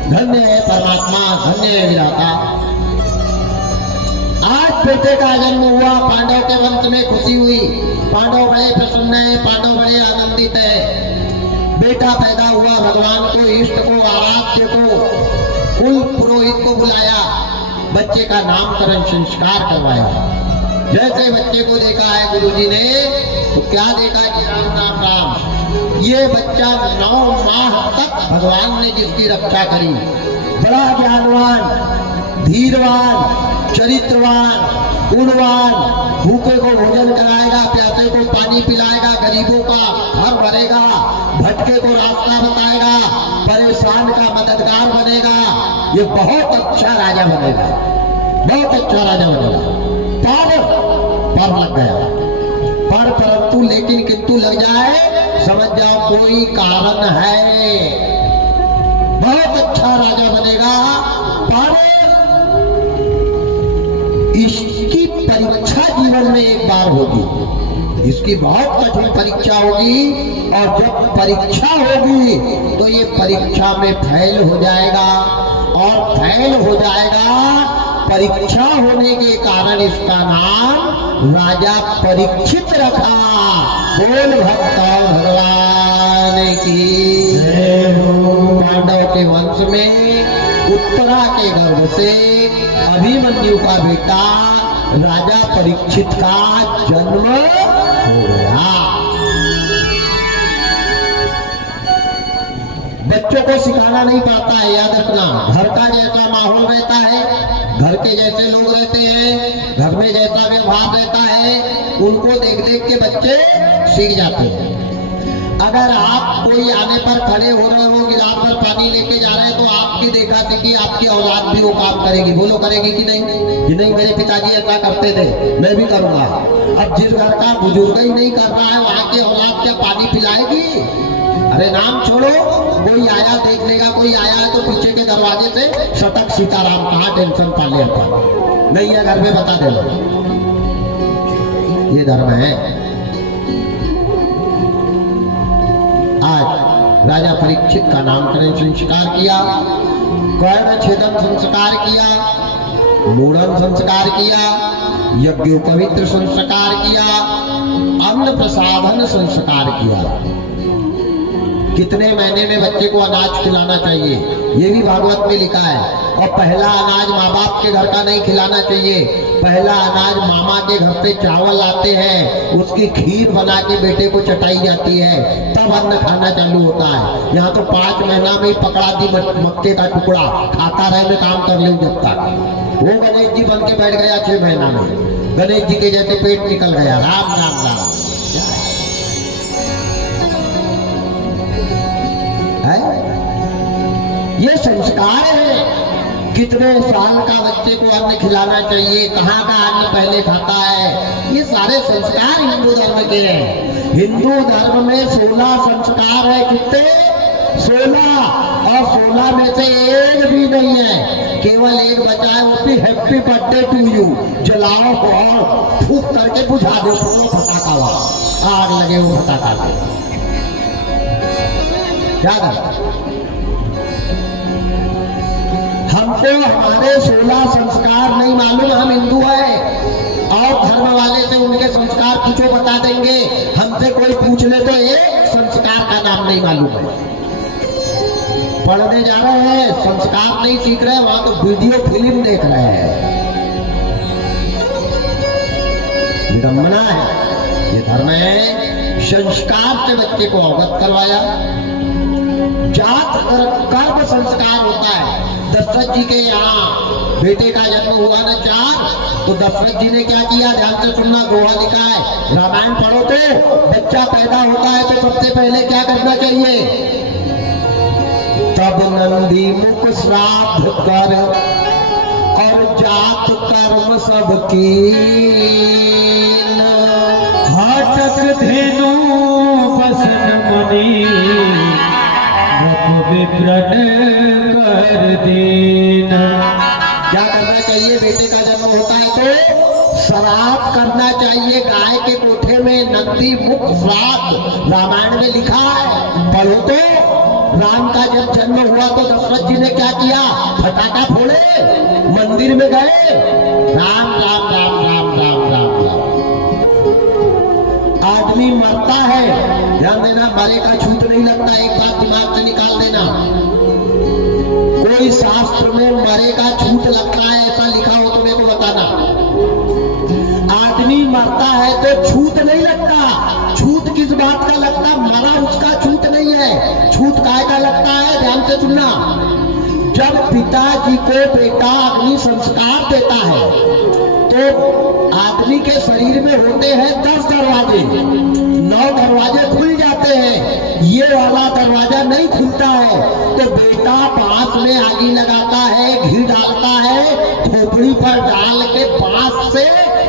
धन्य है परमात्मा, धन्य है विधाता। आज बेटे का जन्म हुआ, पांडव के वंश में खुशी हुई, पांडव बड़े प्रसन्न है, पांडव बड़े आनंदित है। बेटा पैदा हुआ, भगवान को, इष्ट को, आराध्य को, कुल पुरोहित को बुलाया, बच्चे का नामकरण संस्कार करवाया। जैसे बच्चे को देखा है गुरुजी ने, तो क्या देखा कि राम राम राम, ये बच्चा 9 माह तक भगवान ने जिसकी रक्षा करी, बड़ा ज्ञानवान, धीरवान, चरित्रवान, गुणवान, भूखे को भोजन कराएगा, प्यासे को पानी पिलाएगा, गरीबों का घर भरेगा, भटके को रास्ता बताएगा, परेशान का मददगार बनेगा। ये बहुत अच्छा राजा बनेगा, बहुत अच्छा राजा बनेगा। पर लग गया, पर परंतु लेकिन किंतु लग जाए, समझ जाओ कोई कारण है। बहुत अच्छा राजा बनेगा, पर इसकी परीक्षा जीवन में एक बार होगी। इसकी बहुत कठिन परीक्षा होगी, और जब परीक्षा होगी तो ये परीक्षा में फेल हो जाएगा, और फेल हो जाएगा। परीक्षा होने के कारण इसका नाम राजा परीक्षित रखा। बोल भक्त भगवान की। पांडव के वंश में उत्तरा के गर्भ से अभिमन्यु का बेटा राजा परीक्षित का जन्म हो गया। बच्चों को सिखाना नहीं पड़ता है, याद रखना। घर का जैसा माहौल रहता है, घर के जैसे लोग रहते हैं, घर में जैसा व्यवहार रहता है, उनको देख देख के बच्चे सीख जाते हैं। अगर आप कोई आने पर खड़े हो रहे हो, गिलास पर पानी लेके जा रहे हैं, तो आपकी देखा देखी आपकी औलाद भी वो काम करेगी। बोलो करेगी कि नहीं? कि नहीं मेरे पिताजी ऐसा करते थे, मैं भी करूंगा। अब जिस घर का बुजुर्ग ही नहीं कर रहा है, वहां की औलाद क्या पानी पिलाएगी? अरे नाम छोड़ो, कोई आया देख लेगा, कोई आया है तो पीछे के दरवाजे से सटक सीताराम, कहाँ टेंशन पाले आता नहीं है, घर में बता देना। ये धर्म है। आज राजा परीक्षित का नामकरण संस्कार किया, कर्ण छेदन संस्कार किया, मूढ़न संस्कार किया, यज्ञोपवित्र संस्कार किया, अन्न प्रसादन संस्कार किया। कितने महीने में बच्चे को अनाज खिलाना चाहिए, ये भी भागवत में लिखा है। और पहला अनाज माँ बाप के घर का नहीं खिलाना चाहिए। पहला अनाज मामा के घर से चावल आते हैं, उसकी खीर बना के बेटे को चटाई जाती है, तब अन्न खाना चालू होता है। यहाँ तो 5 महीना में ही पकड़ा दी मक्के का टुकड़ा, खाता रहे में काम कर ले जब तक। वो गणेश जी बन के बैठ गया 6 महीना में, गणेश जी के जैसे पेट निकल गया। राम राम राम है? ये संस्कार है। कितने साल का बच्चे को अन्न खिलाना चाहिए, कहाँ का अन्न पहले खाता है, ये सारे संस्कार हिंदू धर्म के हैं। हिंदू धर्म में 16 संस्कार है। कितने? 16। और 16 में से एक भी नहीं है, केवल एक बचा है, वो भी हैप्पी बर्थडे टू यू। जलाओ और फूक करके बुझा दो, फटाका, आग लगे वो फटाका के। क्या करते? हमको हमारे 16 संस्कार नहीं मालूम, हम हिंदू हैं और धर्म वाले से उनके संस्कार पूछो बता देंगे। हमसे कोई पूछ ले तो एक संस्कार का नाम नहीं मालूम है। पढ़ने जा रहे हैं, संस्कार नहीं सीख रहे, वहां तो वीडियो फिल्म देख रहे हैं। विडंबना है। ये धर्म है संस्कार से बच्चे को अवगत करवाया। जात कर्म संस्कार होता है। दशरथ जी के यहाँ बेटे का जन्म हुआ ना 4, तो दशरथ जी ने क्या किया, ध्यान से सुनना, दोहा लिखा है, रामायण पढ़ो तो बच्चा पैदा होता है तो सबसे पहले क्या करना चाहिए? तब नंदी मुख श्राद्ध कर और जात कर्म सबकी हाटक धेनु बसन मणि विप्रण कर देना। क्या करना चाहिए? बेटे का जन्म होता है तो श्राद्ध करना चाहिए। गाय के कोठे में नंदी मुख श्राद्ध रामायण में लिखा है, पढ़ो तो। राम का जब जन्म हुआ तो दशरथ जी ने क्या किया? फटाका फोड़े, मंदिर में गए, राम राम राम राम राम राम राम। आदमी मरता है, ध्यान देना, मरे का छूत नहीं लगता। एक बात दिमाग से निकाल देना, कोई शास्त्र में मरे का छूत लगता है ऐसा लिखा हो तो मेरे को बताना। आदमी मरता है तो छूत नहीं लगता। छूत किस बात का लगता? मरा उसका छूत नहीं है। छूत काय का लगता है? ध्यान से सुनना, जब पिताजी को बेटा अग्नि संस्कार देता है तो आदमी के शरीर में होते हैं 10 दरवाजे, 9 दरवाजे खुल जाते हैं, ये वाला दरवाजा नहीं खुलता है। तो बेटा बांस में आगी लगाता है, घी डालता है, खोपड़ी पर डाल के बांस से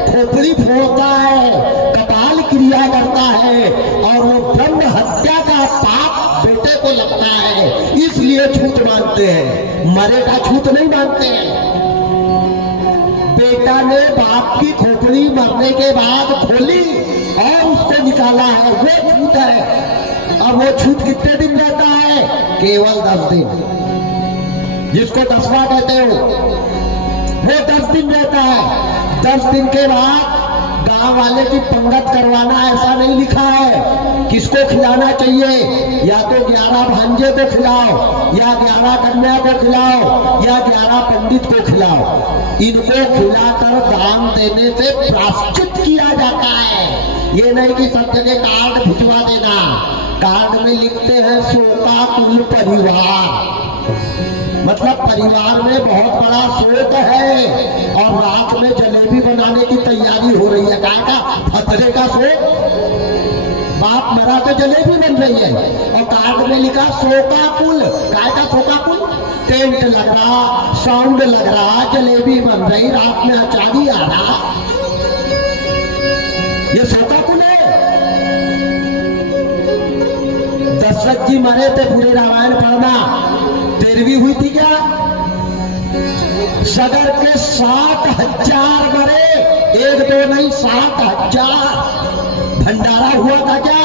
खोपड़ी फोड़ता है, कपाल क्रिया करता है और वो ब्रह्म हत्या का पाप बेटे को लगता है, इसलिए छूत मानते हैं, मरे का छूत नहीं मानते हैं। बेटा ने बाप की खोपड़ी मरने के बाद खोली और उससे निकाला है, वो छूत है। और वो छूत कितने दिन रहता है? केवल 10 दिन, जिसको 10वां कहते हो, वो 10 दिन रहता है। 10 दिन के बाद गांव वाले की पंगत करवाना ऐसा नहीं लिखा है। किसको खिलाना चाहिए? या तो 11 भांजे को खिलाओ, या 11 कन्या को खिलाओ, या 11 पंडित को खिलाओ। इनको खिलाकर दान देने से प्रायश्चित किया जाता है। ये नहीं कि सब जगह कार्ड भिजवा देना। कार्ड में लिखते हैं शोका कुल परिवार, मतलब परिवार में बहुत बड़ा शोक है और रात में जलेबी बनाने की तैयारी हो रही है। काय का? फतरे का शोक। बाप मरा तो जलेबी बन रही है और कार्ड में लिखा शोका कुल। काय का शोका कुल? टेंट लग रहा, साउंड लग रहा, जलेबी बन रही, रात में अचारी आ रहा, ये शोका कुल है। दशरथ जी मरे थे, पूरे रामायण पढ़ना, 13वीं हुई थी क्या? सगर के 60,000 मरे, 1-2 नहीं, 60,000। भंडारा हुआ था क्या?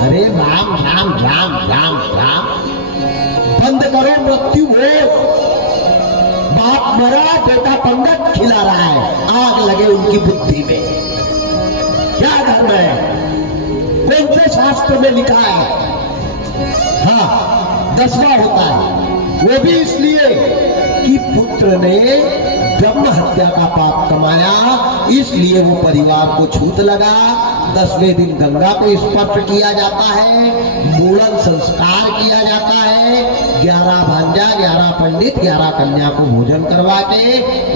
अरे राम राम राम राम राम, बंद करो, मृत्यु हो। बाप मरा, बेटा पंगत खिला रहा है, आग लगे उनकी बुद्धि में। क्या धर्म है? कौन से शास्त्र में लिखा है? हाँ, 10वां होता है, वो भी इसलिए कि पुत्र ने ब्रह्म हत्या का पाप कमाया, इसलिए वो परिवार को छूत लगा। 10वें दिन गंगा को स्पर्श किया जाता है, मूलन संस्कार किया जाता है, 11 भांजा, 11 पंडित, 11 कन्या को भोजन करवा के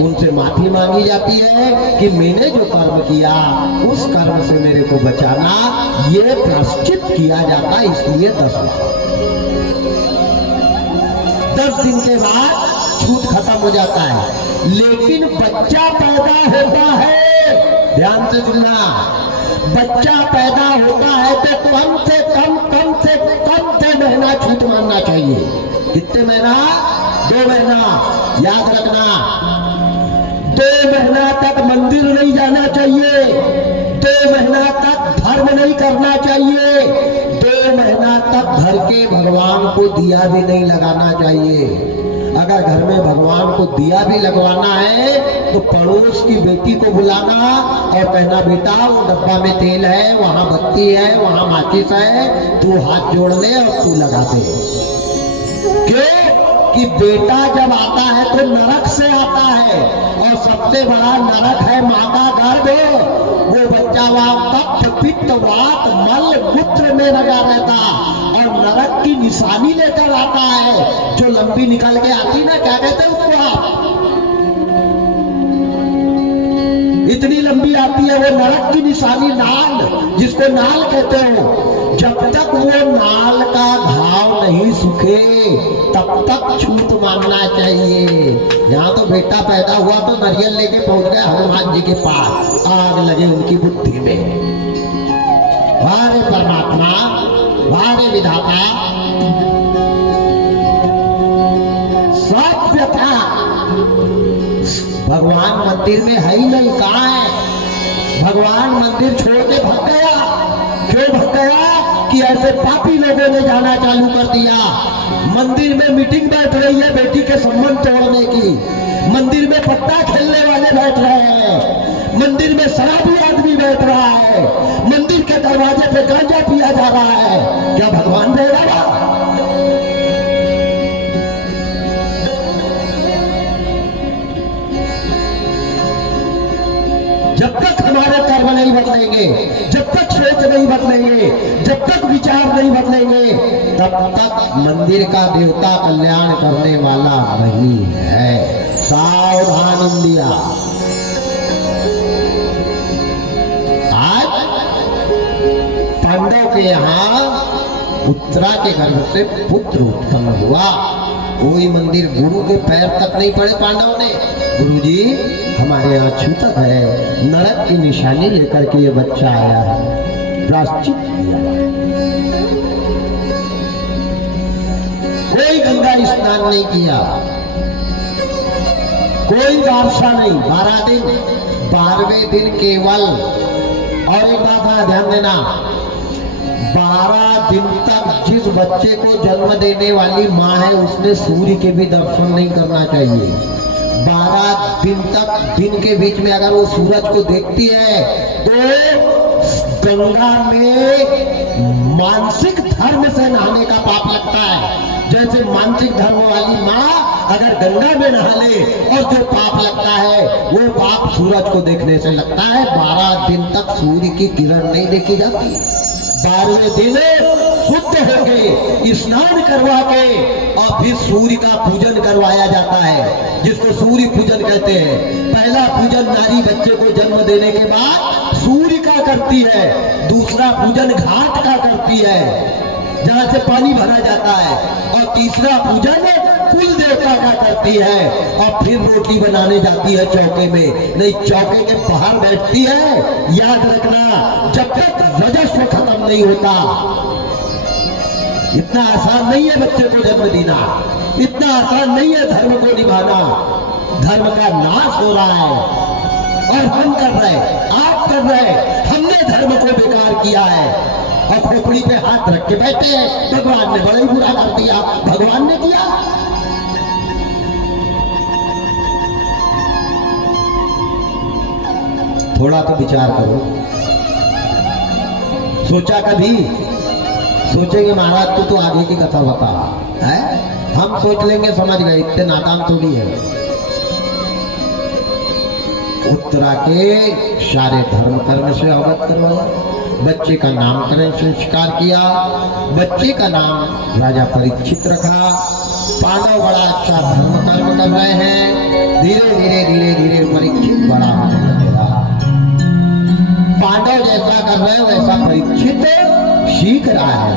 उनसे माफी मांगी जाती है कि मैंने जो कर्म किया उस कर्म से मेरे को बचाना, ये प्रायश्चित किया जाता, इसलिए 10 दिन के बाद छूत खत्म हो जाता है। लेकिन बच्चा पैदा होता है, ध्यान से सुनना, बच्चा पैदा होता है तो कम से कम 2 महीना छूत मानना चाहिए। कितने महीना? 2 महीना। याद रखना, 2 महीना तक मंदिर नहीं जाना चाहिए, 2 महीना तक धर्म नहीं करना चाहिए, 2 महीना तक घर के भगवान को दिया भी नहीं लगाना चाहिए। अगर घर में भगवान को दिया भी लगवाना है तो पड़ोस की बेटी को बुलाना और कहना बेटा वो डब्बा में तेल है, वहां बत्ती है, वहां माचिस है, तू हाथ जोड़ ले और तू लगा दे। क्यों? कि बेटा जब आता है तो नरक से आता है और सबसे बड़ा नरक है माँ का गर्भ। वो बच्चा वहां कफ पित्त वात मल मूत्र में लगा रहता और नरक की निशानी लेकर आता है, जो लंबी निकल के आती ना, क्या कहते हैं उसको आप, इतनी लंबी आती है वो नरक की निशानी, नाल, जिसको नाल कहते हो। जब तक वो नाल का घाव नहीं सूखे तब तक छूत मांगना चाहिए। यहाँ तो बेटा पैदा हुआ तो नारियल लेके पहुंच गए हनुमान जी के पास, आग लगे उनकी बुद्धि में। वारे परमात्मा, वारे विधाता, सब व्यथा भगवान मंदिर में है ही नहीं, कहाँ है? भगवान मंदिर छोड़ के भाग गया। क्यों भाग गया? कि ऐसे पापी लोगों ने जाना चालू कर दिया। मंदिर में मीटिंग बैठ रही है बेटी के संबंध तोड़ने की, मंदिर में पत्ता खेलने वाले बैठ रहे हैं, मंदिर में शराबी आदमी बैठ रहा है, मंदिर के दरवाजे पे गांजा पिया जा रहा है। क्या भगवान रहेगा? जब तक हमारे कर्म नहीं बदलेंगे, जब तक सोच नहीं बदलेंगे, जब तक विचार नहीं बदलेंगे, तब तक मंदिर का देवता कल्याण करने वाला नहीं है। सावधान इंडिया। आज पांडव के यहाँ उत्तरा के गर्भ से पुत्र उत्पन्न हुआ। कोई मंदिर गुरु के पैर तक नहीं पड़े पांडव ने। गुरुजी हमारे यहाँ छूतक है, नरक की निशानी लेकर के ये बच्चा आया है, प्रायश्चित किया। कोई गंगा स्नान नहीं किया, कोई वारसा नहीं। 12 दिन, 12वें दिन केवल, और एक बात है ध्यान देना, 12 दिन तक जिस बच्चे को जन्म देने वाली माँ है उसने सूर्य के भी दर्शन नहीं करना चाहिए। 12 दिन तक, दिन के बीच में अगर वो सूरज को देखती है तो गंगा में मानसिक धर्म से नहाने का पाप लगता है। जैसे मानसिक धर्म वाली माँ अगर गंगा में नहा ले और जो पाप लगता है वो पाप सूरज को देखने से लगता है। 12 दिन तक सूर्य की किरण नहीं देखी जाती। 12वें दिन शुद्ध होके स्नान करवा के और फिर सूर्य का पूजन करवाया जाता है, जिसको सूर्य पूजन कहते हैं। पहला पूजन नारी बच्चे को जन्म देने के बाद सूर्य का करती है, दूसरा पूजन घाट का करती है जहाँ से पानी भरा जाता है, और तीसरा पूजन कुल देवता का करती है, और फिर रोटी बनाने जाती है चौके में। नहीं, चौके के बाहर बैठती है। याद रखना, जब तक रजस्व खत्म नहीं होता, इतना आसान नहीं है बच्चे को जन्म देना, इतना आसान नहीं है धर्म को निभाना। धर्म का नाश हो रहा है और हम कर रहे, आप कर रहे, हमने धर्म को बेकार किया है और खोपड़ी पे हाथ रख के बैठे हैं। भगवान ने बड़ा ही बुरा कर दिया, भगवान ने किया। थोड़ा तो विचार करो। सोचा कभी? सोचेंगे महाराज तू तो आगे की कथा बता है, हम सोच लेंगे समझ गए, इतने नादान थोड़ी है। उत्तरा के सारे धर्म कर्म से अवगत करवाया, बच्चे का नामकरण संस्कार किया, बच्चे का नाम राजा परीक्षित रखा। पांडव बड़ा अच्छा धर्म कर्म कर रहे हैं। धीरे धीरे धीरे धीरे परीक्षित बड़ा होने लगेगा। पांडव जैसा कर रहे हैं वैसा परीक्षित सीख रहा है।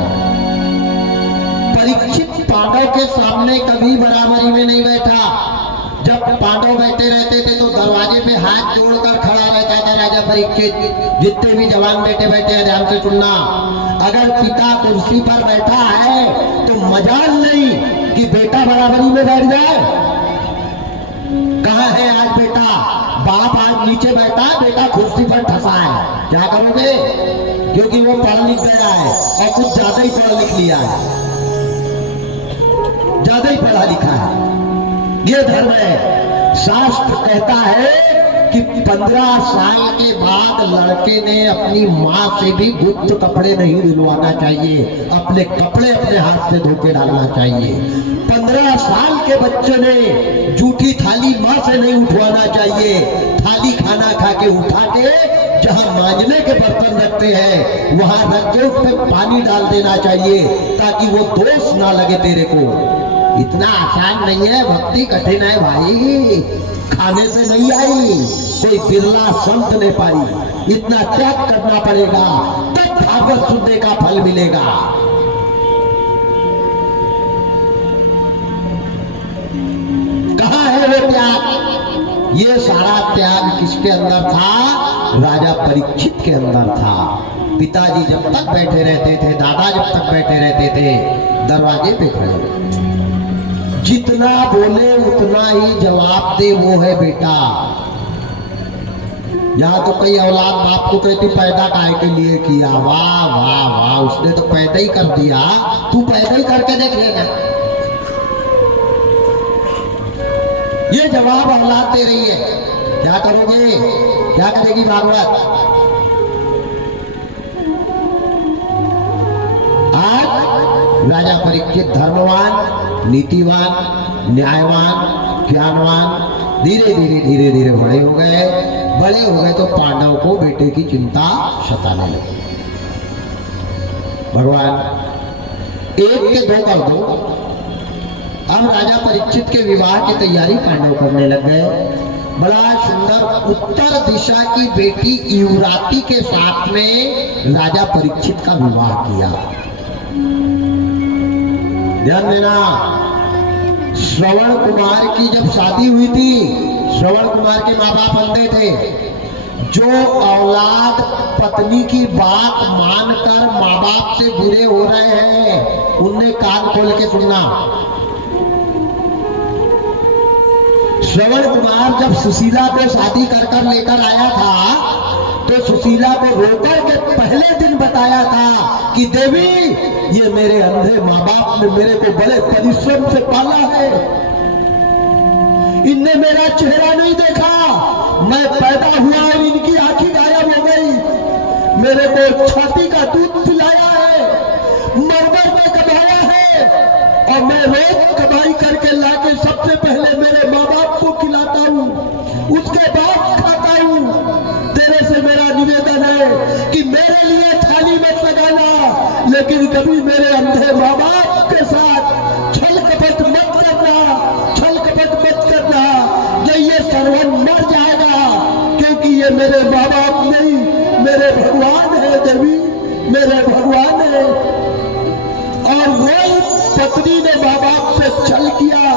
परीक्षित पांडव के सामने कभी बराबरी में नहीं बैठा। जब पांडव बैठे रहते थे तो दरवाजे पे हाथ जोड़कर खड़ा रहता था राजा परीक्षित। जितने भी जवान बेटे बैठे हैं ध्यान से सुनना, अगर पिता कुर्सी पर बैठा है तो मजाल नहीं कि बेटा बराबरी में बैठ जाए। कहाँ है आज बेटा? बाप आज नीचे बैठा है, बेटा कुर्सी पर ठसा है, क्या करोगे? क्योंकि वो पढ़ लिख गया है और कुछ ज्यादा ही पढ़ लिख लिया है, ज्यादा ही पढ़ा लिखा है। ये धर्म है। शास्त्र कहता है कि 15 साल के बाद लड़के ने अपनी माँ से भी गुप्त कपड़े नहीं दिलवाना चाहिए, अपने कपड़े अपने हाथ से धो के डालना चाहिए। 15 साल के बच्चे ने जूठी थाली माँ से नहीं उठवाना चाहिए, थाली खाना खा के उठा के जहाँ मांजने के बर्तन रखते हैं वहां रख के उस पर पानी डाल देना चाहिए ताकि वो दोष ना लगे तेरे को। इतना आसान नहीं है, भक्ति कठिन है भाई, खाने से नहीं आई, कोई बिरला संत ने पाई। इतना त्याग करना पड़ेगा तब भागवत सुनने का फल मिलेगा। कहाँ है वो त्याग? ये सारा त्याग किसके अंदर था? राजा परीक्षित के अंदर था। पिताजी जब तक बैठे रहते थे, दादा जब तक बैठे रहते थे, दरवाजे पे खड़े, जितना बोले उतना ही जवाब दे, वो है बेटा। यहाँ तो कई औलाद बाप को कहती पैदा काहे के लिए किया, वाह वाह वाह, उसने तो पैदा ही कर दिया, तू पैदा ही करके देख लेना। ये जवाब औलाद दे रही है। क्या करोगे? क्या करेगी भागवत? आज राजा परीक्षित धर्मवान, नीतिवान, न्यायवान, ज्ञानवान धीरे धीरे बड़े हो गए। बड़े हो गए तो पांडव को बेटे की चिंता सताने लगी। भगवान एक के दो कर दो। अब राजा परीक्षित के विवाह की तैयारी पांडव करने लग गए। बड़ा सुंदर उत्तर दिशा की बेटी युवराती के साथ में राजा परीक्षित का विवाह किया। ध्यान देना, श्रवण कुमार की जब शादी हुई थी, श्रवण कुमार के माँ बाप अंधे थे। जो औलाद पत्नी की बात मानकर माँ बाप से बुरे हो रहे हैं, उनने कान खोल के सुनना। श्रवण कुमार जब सुशीला को शादी कर लेकर आया था तो सुशीला को रोकर के पहले दिन बताया था कि देवी, ये मेरे अंधे माँ बाप ने मेरे को बड़े परिश्रम से पाला है, इनने मेरा चेहरा नहीं देखा, मैं पैदा हुआ और इनकी आंखें गायब हो गई, मेरे को छाती का दूध पिलाया है, मरमर में कमाया है, और मैं रोज कमाई करके लाके सबसे पहले मेरे माँ बाप को खिलाता हूँ, उसके बाद खाता हूँ। तेरे से मेरा निवेदन है कि मेरे लिए थाली मत लगाना, लेकिन कभी मेरे अंधे माँ बाप के साथ छल कपट मत करना, छल कपट मत करना, नहीं ये सर्वन मर जाएगा, क्योंकि ये मेरे माँ बाप नहीं, मेरे भगवान है देवी, मेरे भगवान है। और वो पत्नी ने माँ बाप से छल किया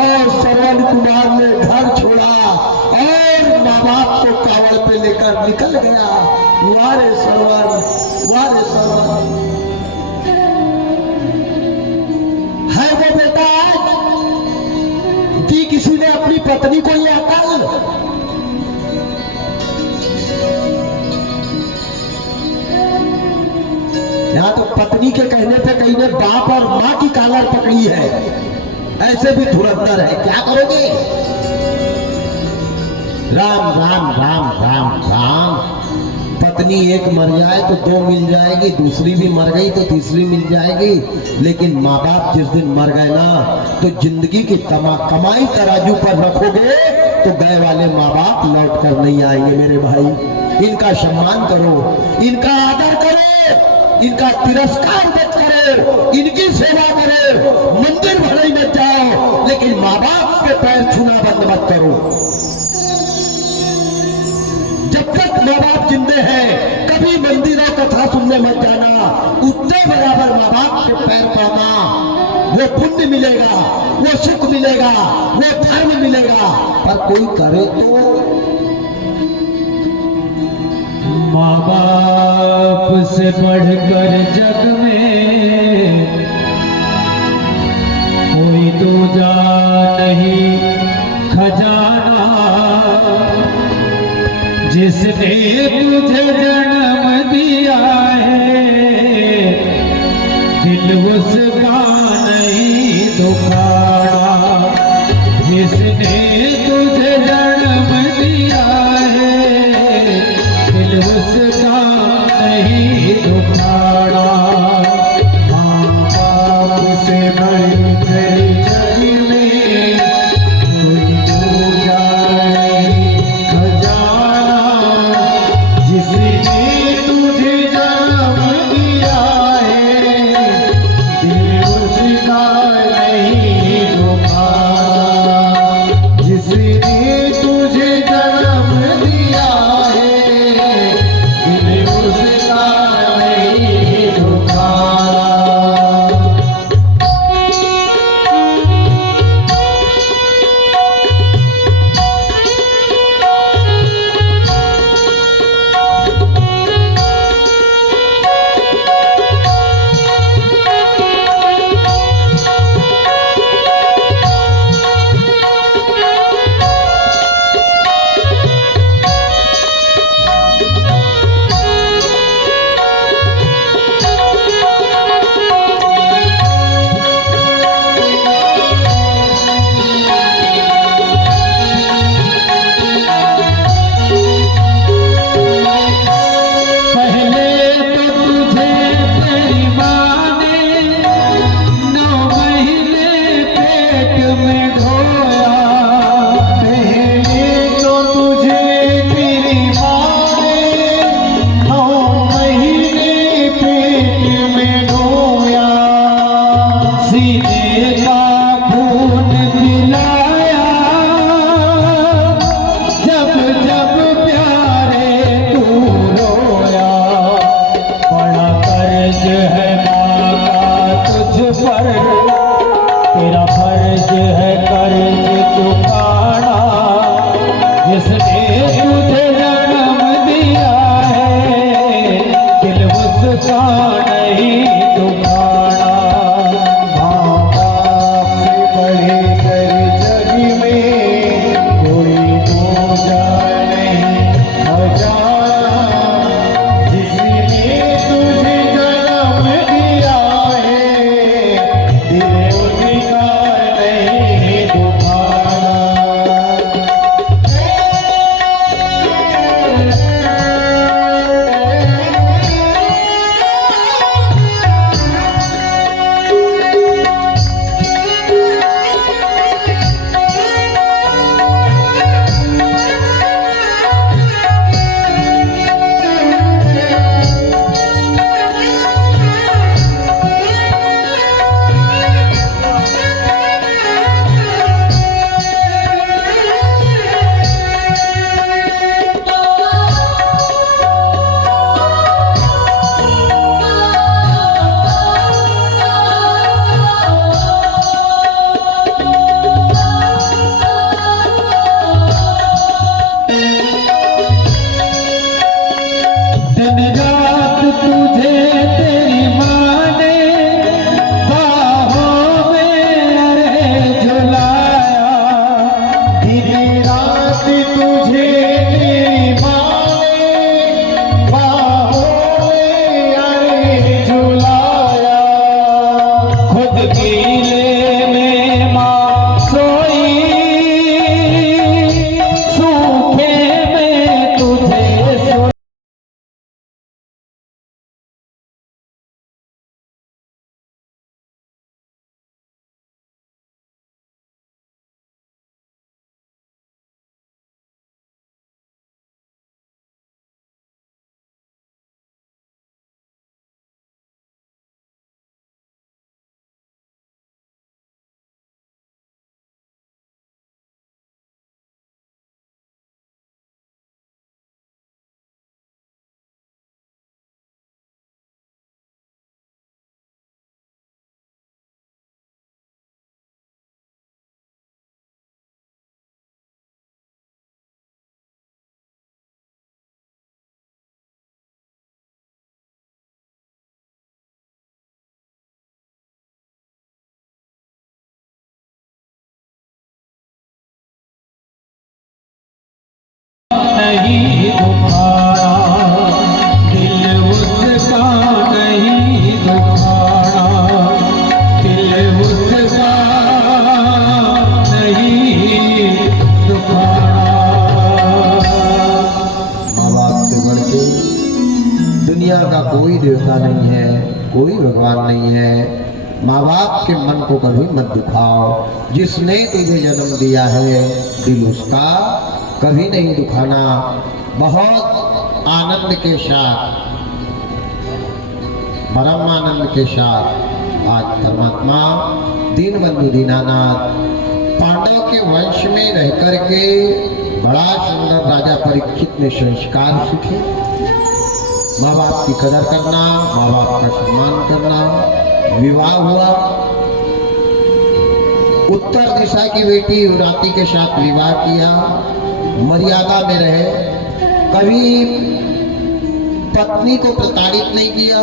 और श्रवण कुमार ने घर छोड़ा और माँ बाप को कावड़ पे लेकर निकल गया। वारे श्रवण, वारे श्रवण। है वो बेटा दी किसी ने अपनी पत्नी को ये अकल? यहाँ तो पत्नी के कहने पे कहीं ने बाप और माँ की कालर पकड़ी है, ऐसे भी धुरंधर है, क्या करोगे? राम राम राम राम राम। पत्नी एक मर जाए तो दो मिल जाएगी, दूसरी भी मर गई तो तीसरी मिल जाएगी, लेकिन माँ बाप जिस दिन मर गए ना तो जिंदगी की कमाई तराजू पर रखोगे तो गए वाले माँ बाप लौट कर नहीं आएंगे। मेरे भाई, इनका सम्मान करो, इनका आदर करो, इनका तिरस्कार मत करो, इनकी सेवा करो, मंदिर भले ही मत जाओ, लेकिन माँ बाप के पैर छूना बंद मत करो। जब तक माँ बाप जिंदे हैं कभी मंदिर और कथा सुनने मत जाना, उतने बराबर माँ बाप के पैर पड़ना, वो पुण्य मिलेगा, वो सुख मिलेगा, वो धर्म मिलेगा। पर कोई करे तो माँ बाप से बढ़कर जग में कोई दूजा नहीं खजाना। जिसने तुझे जन्म दिया है दिल उसका नहीं दुखाना। जिसने तुझे जन्म दिया है दिल उसका नहीं दुखाना। माँ बाप से बढ़कर जग में कोई दूजा नहीं खजाना। जिसने तुझे जन्म दिया है दिल उसका नहीं दुखाना। जिसने देवता नहीं है, कोई भगवान नहीं है। माँ बाप के मन को कभी मत दुखाओ। जिसने तुझे जन्म दिया है दिल उसका कभी नहीं दुखाना। बहुत आनंद के साथ, परम आनंद के साथ आज परमात्मा दीनबंधु दीनानाथ पांडव के वंश में रह करके बड़ा सुंदर राजा परीक्षित ने संस्कार सीखे। माँ बाप की कदर करना, माँ बाप का सम्मान करना। विवाह हुआ, उत्तर दिशा की बेटी युवराती के साथ विवाह किया, मर्यादा में रहे, कभी पत्नी को प्रताड़ित नहीं किया।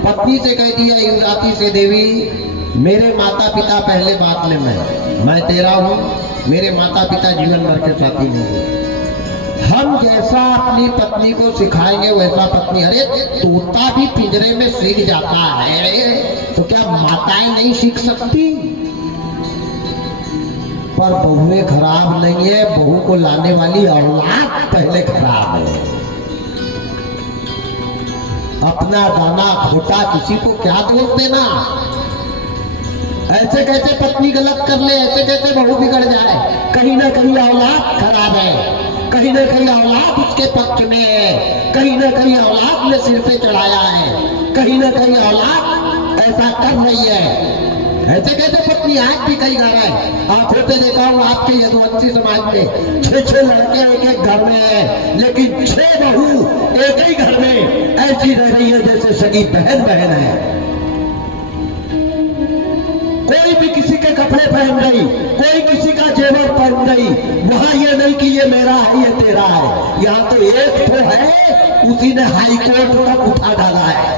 पत्नी से कह दिया युवराती से, देवी मेरे माता पिता पहले बात में मैं तेरा हूँ, मेरे माता पिता जीवन भर के साथी नहीं। हम जैसा अपनी पत्नी को सिखाएंगे वैसा पत्नी। अरे तोता भी पिंजरे में सीख जाता है, तो क्या माताएं नहीं सीख सकती? पर बहुएं खराब नहीं है, बहू को लाने वाली औलाद पहले खराब है। अपना दाना खोटा किसी को क्या दोष देना? ऐसे कैसे पत्नी गलत कर ले, ऐसे कैसे बहू बिगड़ जाए? कहीं ना कहीं औलाद खराब है, कहीं ना कहीं औलाद उसके पक्ष में है, कहीं ना कहीं औलाद ने सिर पे चढ़ाया है, कहीं ना कहीं औलाद ऐसा कर रही है। ऐसे कैसे पत्नी आज भी कई घर है। आप होते देखा हूँ आपके यदुवंशी समाज में 6 लड़के एक एक घर में है, लेकिन 6 बहू एक ही घर में ऐसी रह रही है जैसे सगी बहन बहन है। कोई भी किसी के कपड़े पहन रही, कोई किसी का जेवर पहन रही। वहां ये नहीं कि ये मेरा है ये तेरा है। यहाँ तो एक तो है, उसी ने हाई कोर्ट तक उठा डाला है।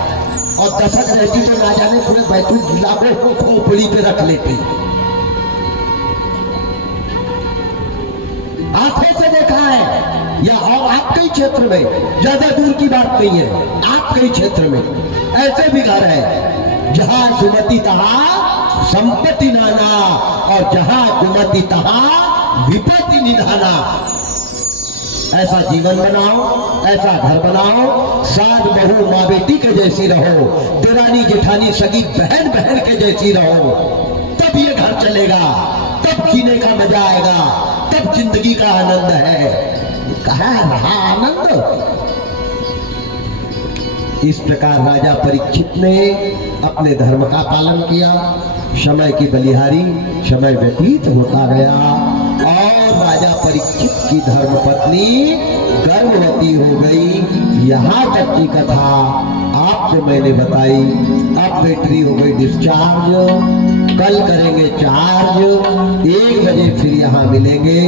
और दशक रहती तो ना जाने पूरे बैतूल जिला को खोपड़ी पे रख लेती। आंखें से देखा है, या और आपके ही क्षेत्र में, ज्यादा दूर की बात नहीं है, आपके ही क्षेत्र में ऐसे भी घर है जहां सुमति तहा संपत्ति नाना, और जहां गुमति तहा विपत्ति निधाना। ऐसा जीवन बनाओ, ऐसा घर बनाओ, सास बहू माँ बेटी के जैसी रहो, देरानी जेठानी सगी बहन बहन के जैसी रहो। तब ये घर चलेगा, तब जीने का मजा आएगा, तब जिंदगी का आनंद है। कहाँ रहा आनंद? इस प्रकार राजा परीक्षित ने अपने धर्म का पालन किया। समय की बलिहारी, समय व्यतीत होता गया और राजा परीक्षित की धर्मपत्नी गर्भवती हो गई। यहाँ तक की कथा आपको मैंने बताई। अब बैटरी हो गई डिस्चार्ज, कल करेंगे चार्ज, 1 बजे फिर यहाँ मिलेंगे।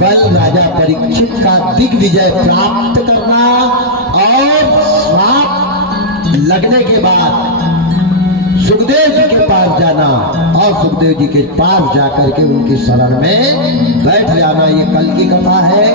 कल राजा परीक्षित का दिग्विजय प्राप्त करना और श्राप लगने के बाद सुखदेव जी के पास जाना और सुखदेव जी के पास जाकर के उनकी शरण में बैठ जाना। ये कल की कथा है।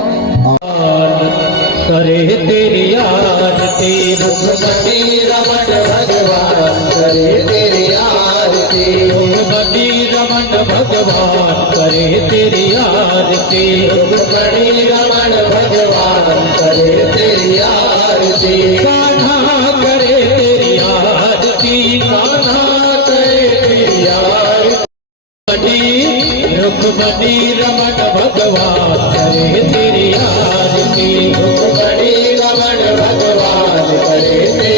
करे तेरी आरती रुक्मणी रमण भगवान, करे तेरी आरती रुक्मणी रमण भगवान, करे तेरी आरती रुक्मणी रमण भगवान, करे तेरी आरती। कान्हा करे तेरी आरती, कान्हा करे तेरी आरती, रुक्मणी रमण भगवान, करे तेरी आरती रुक्मणी रमण भगवान, करे तेरी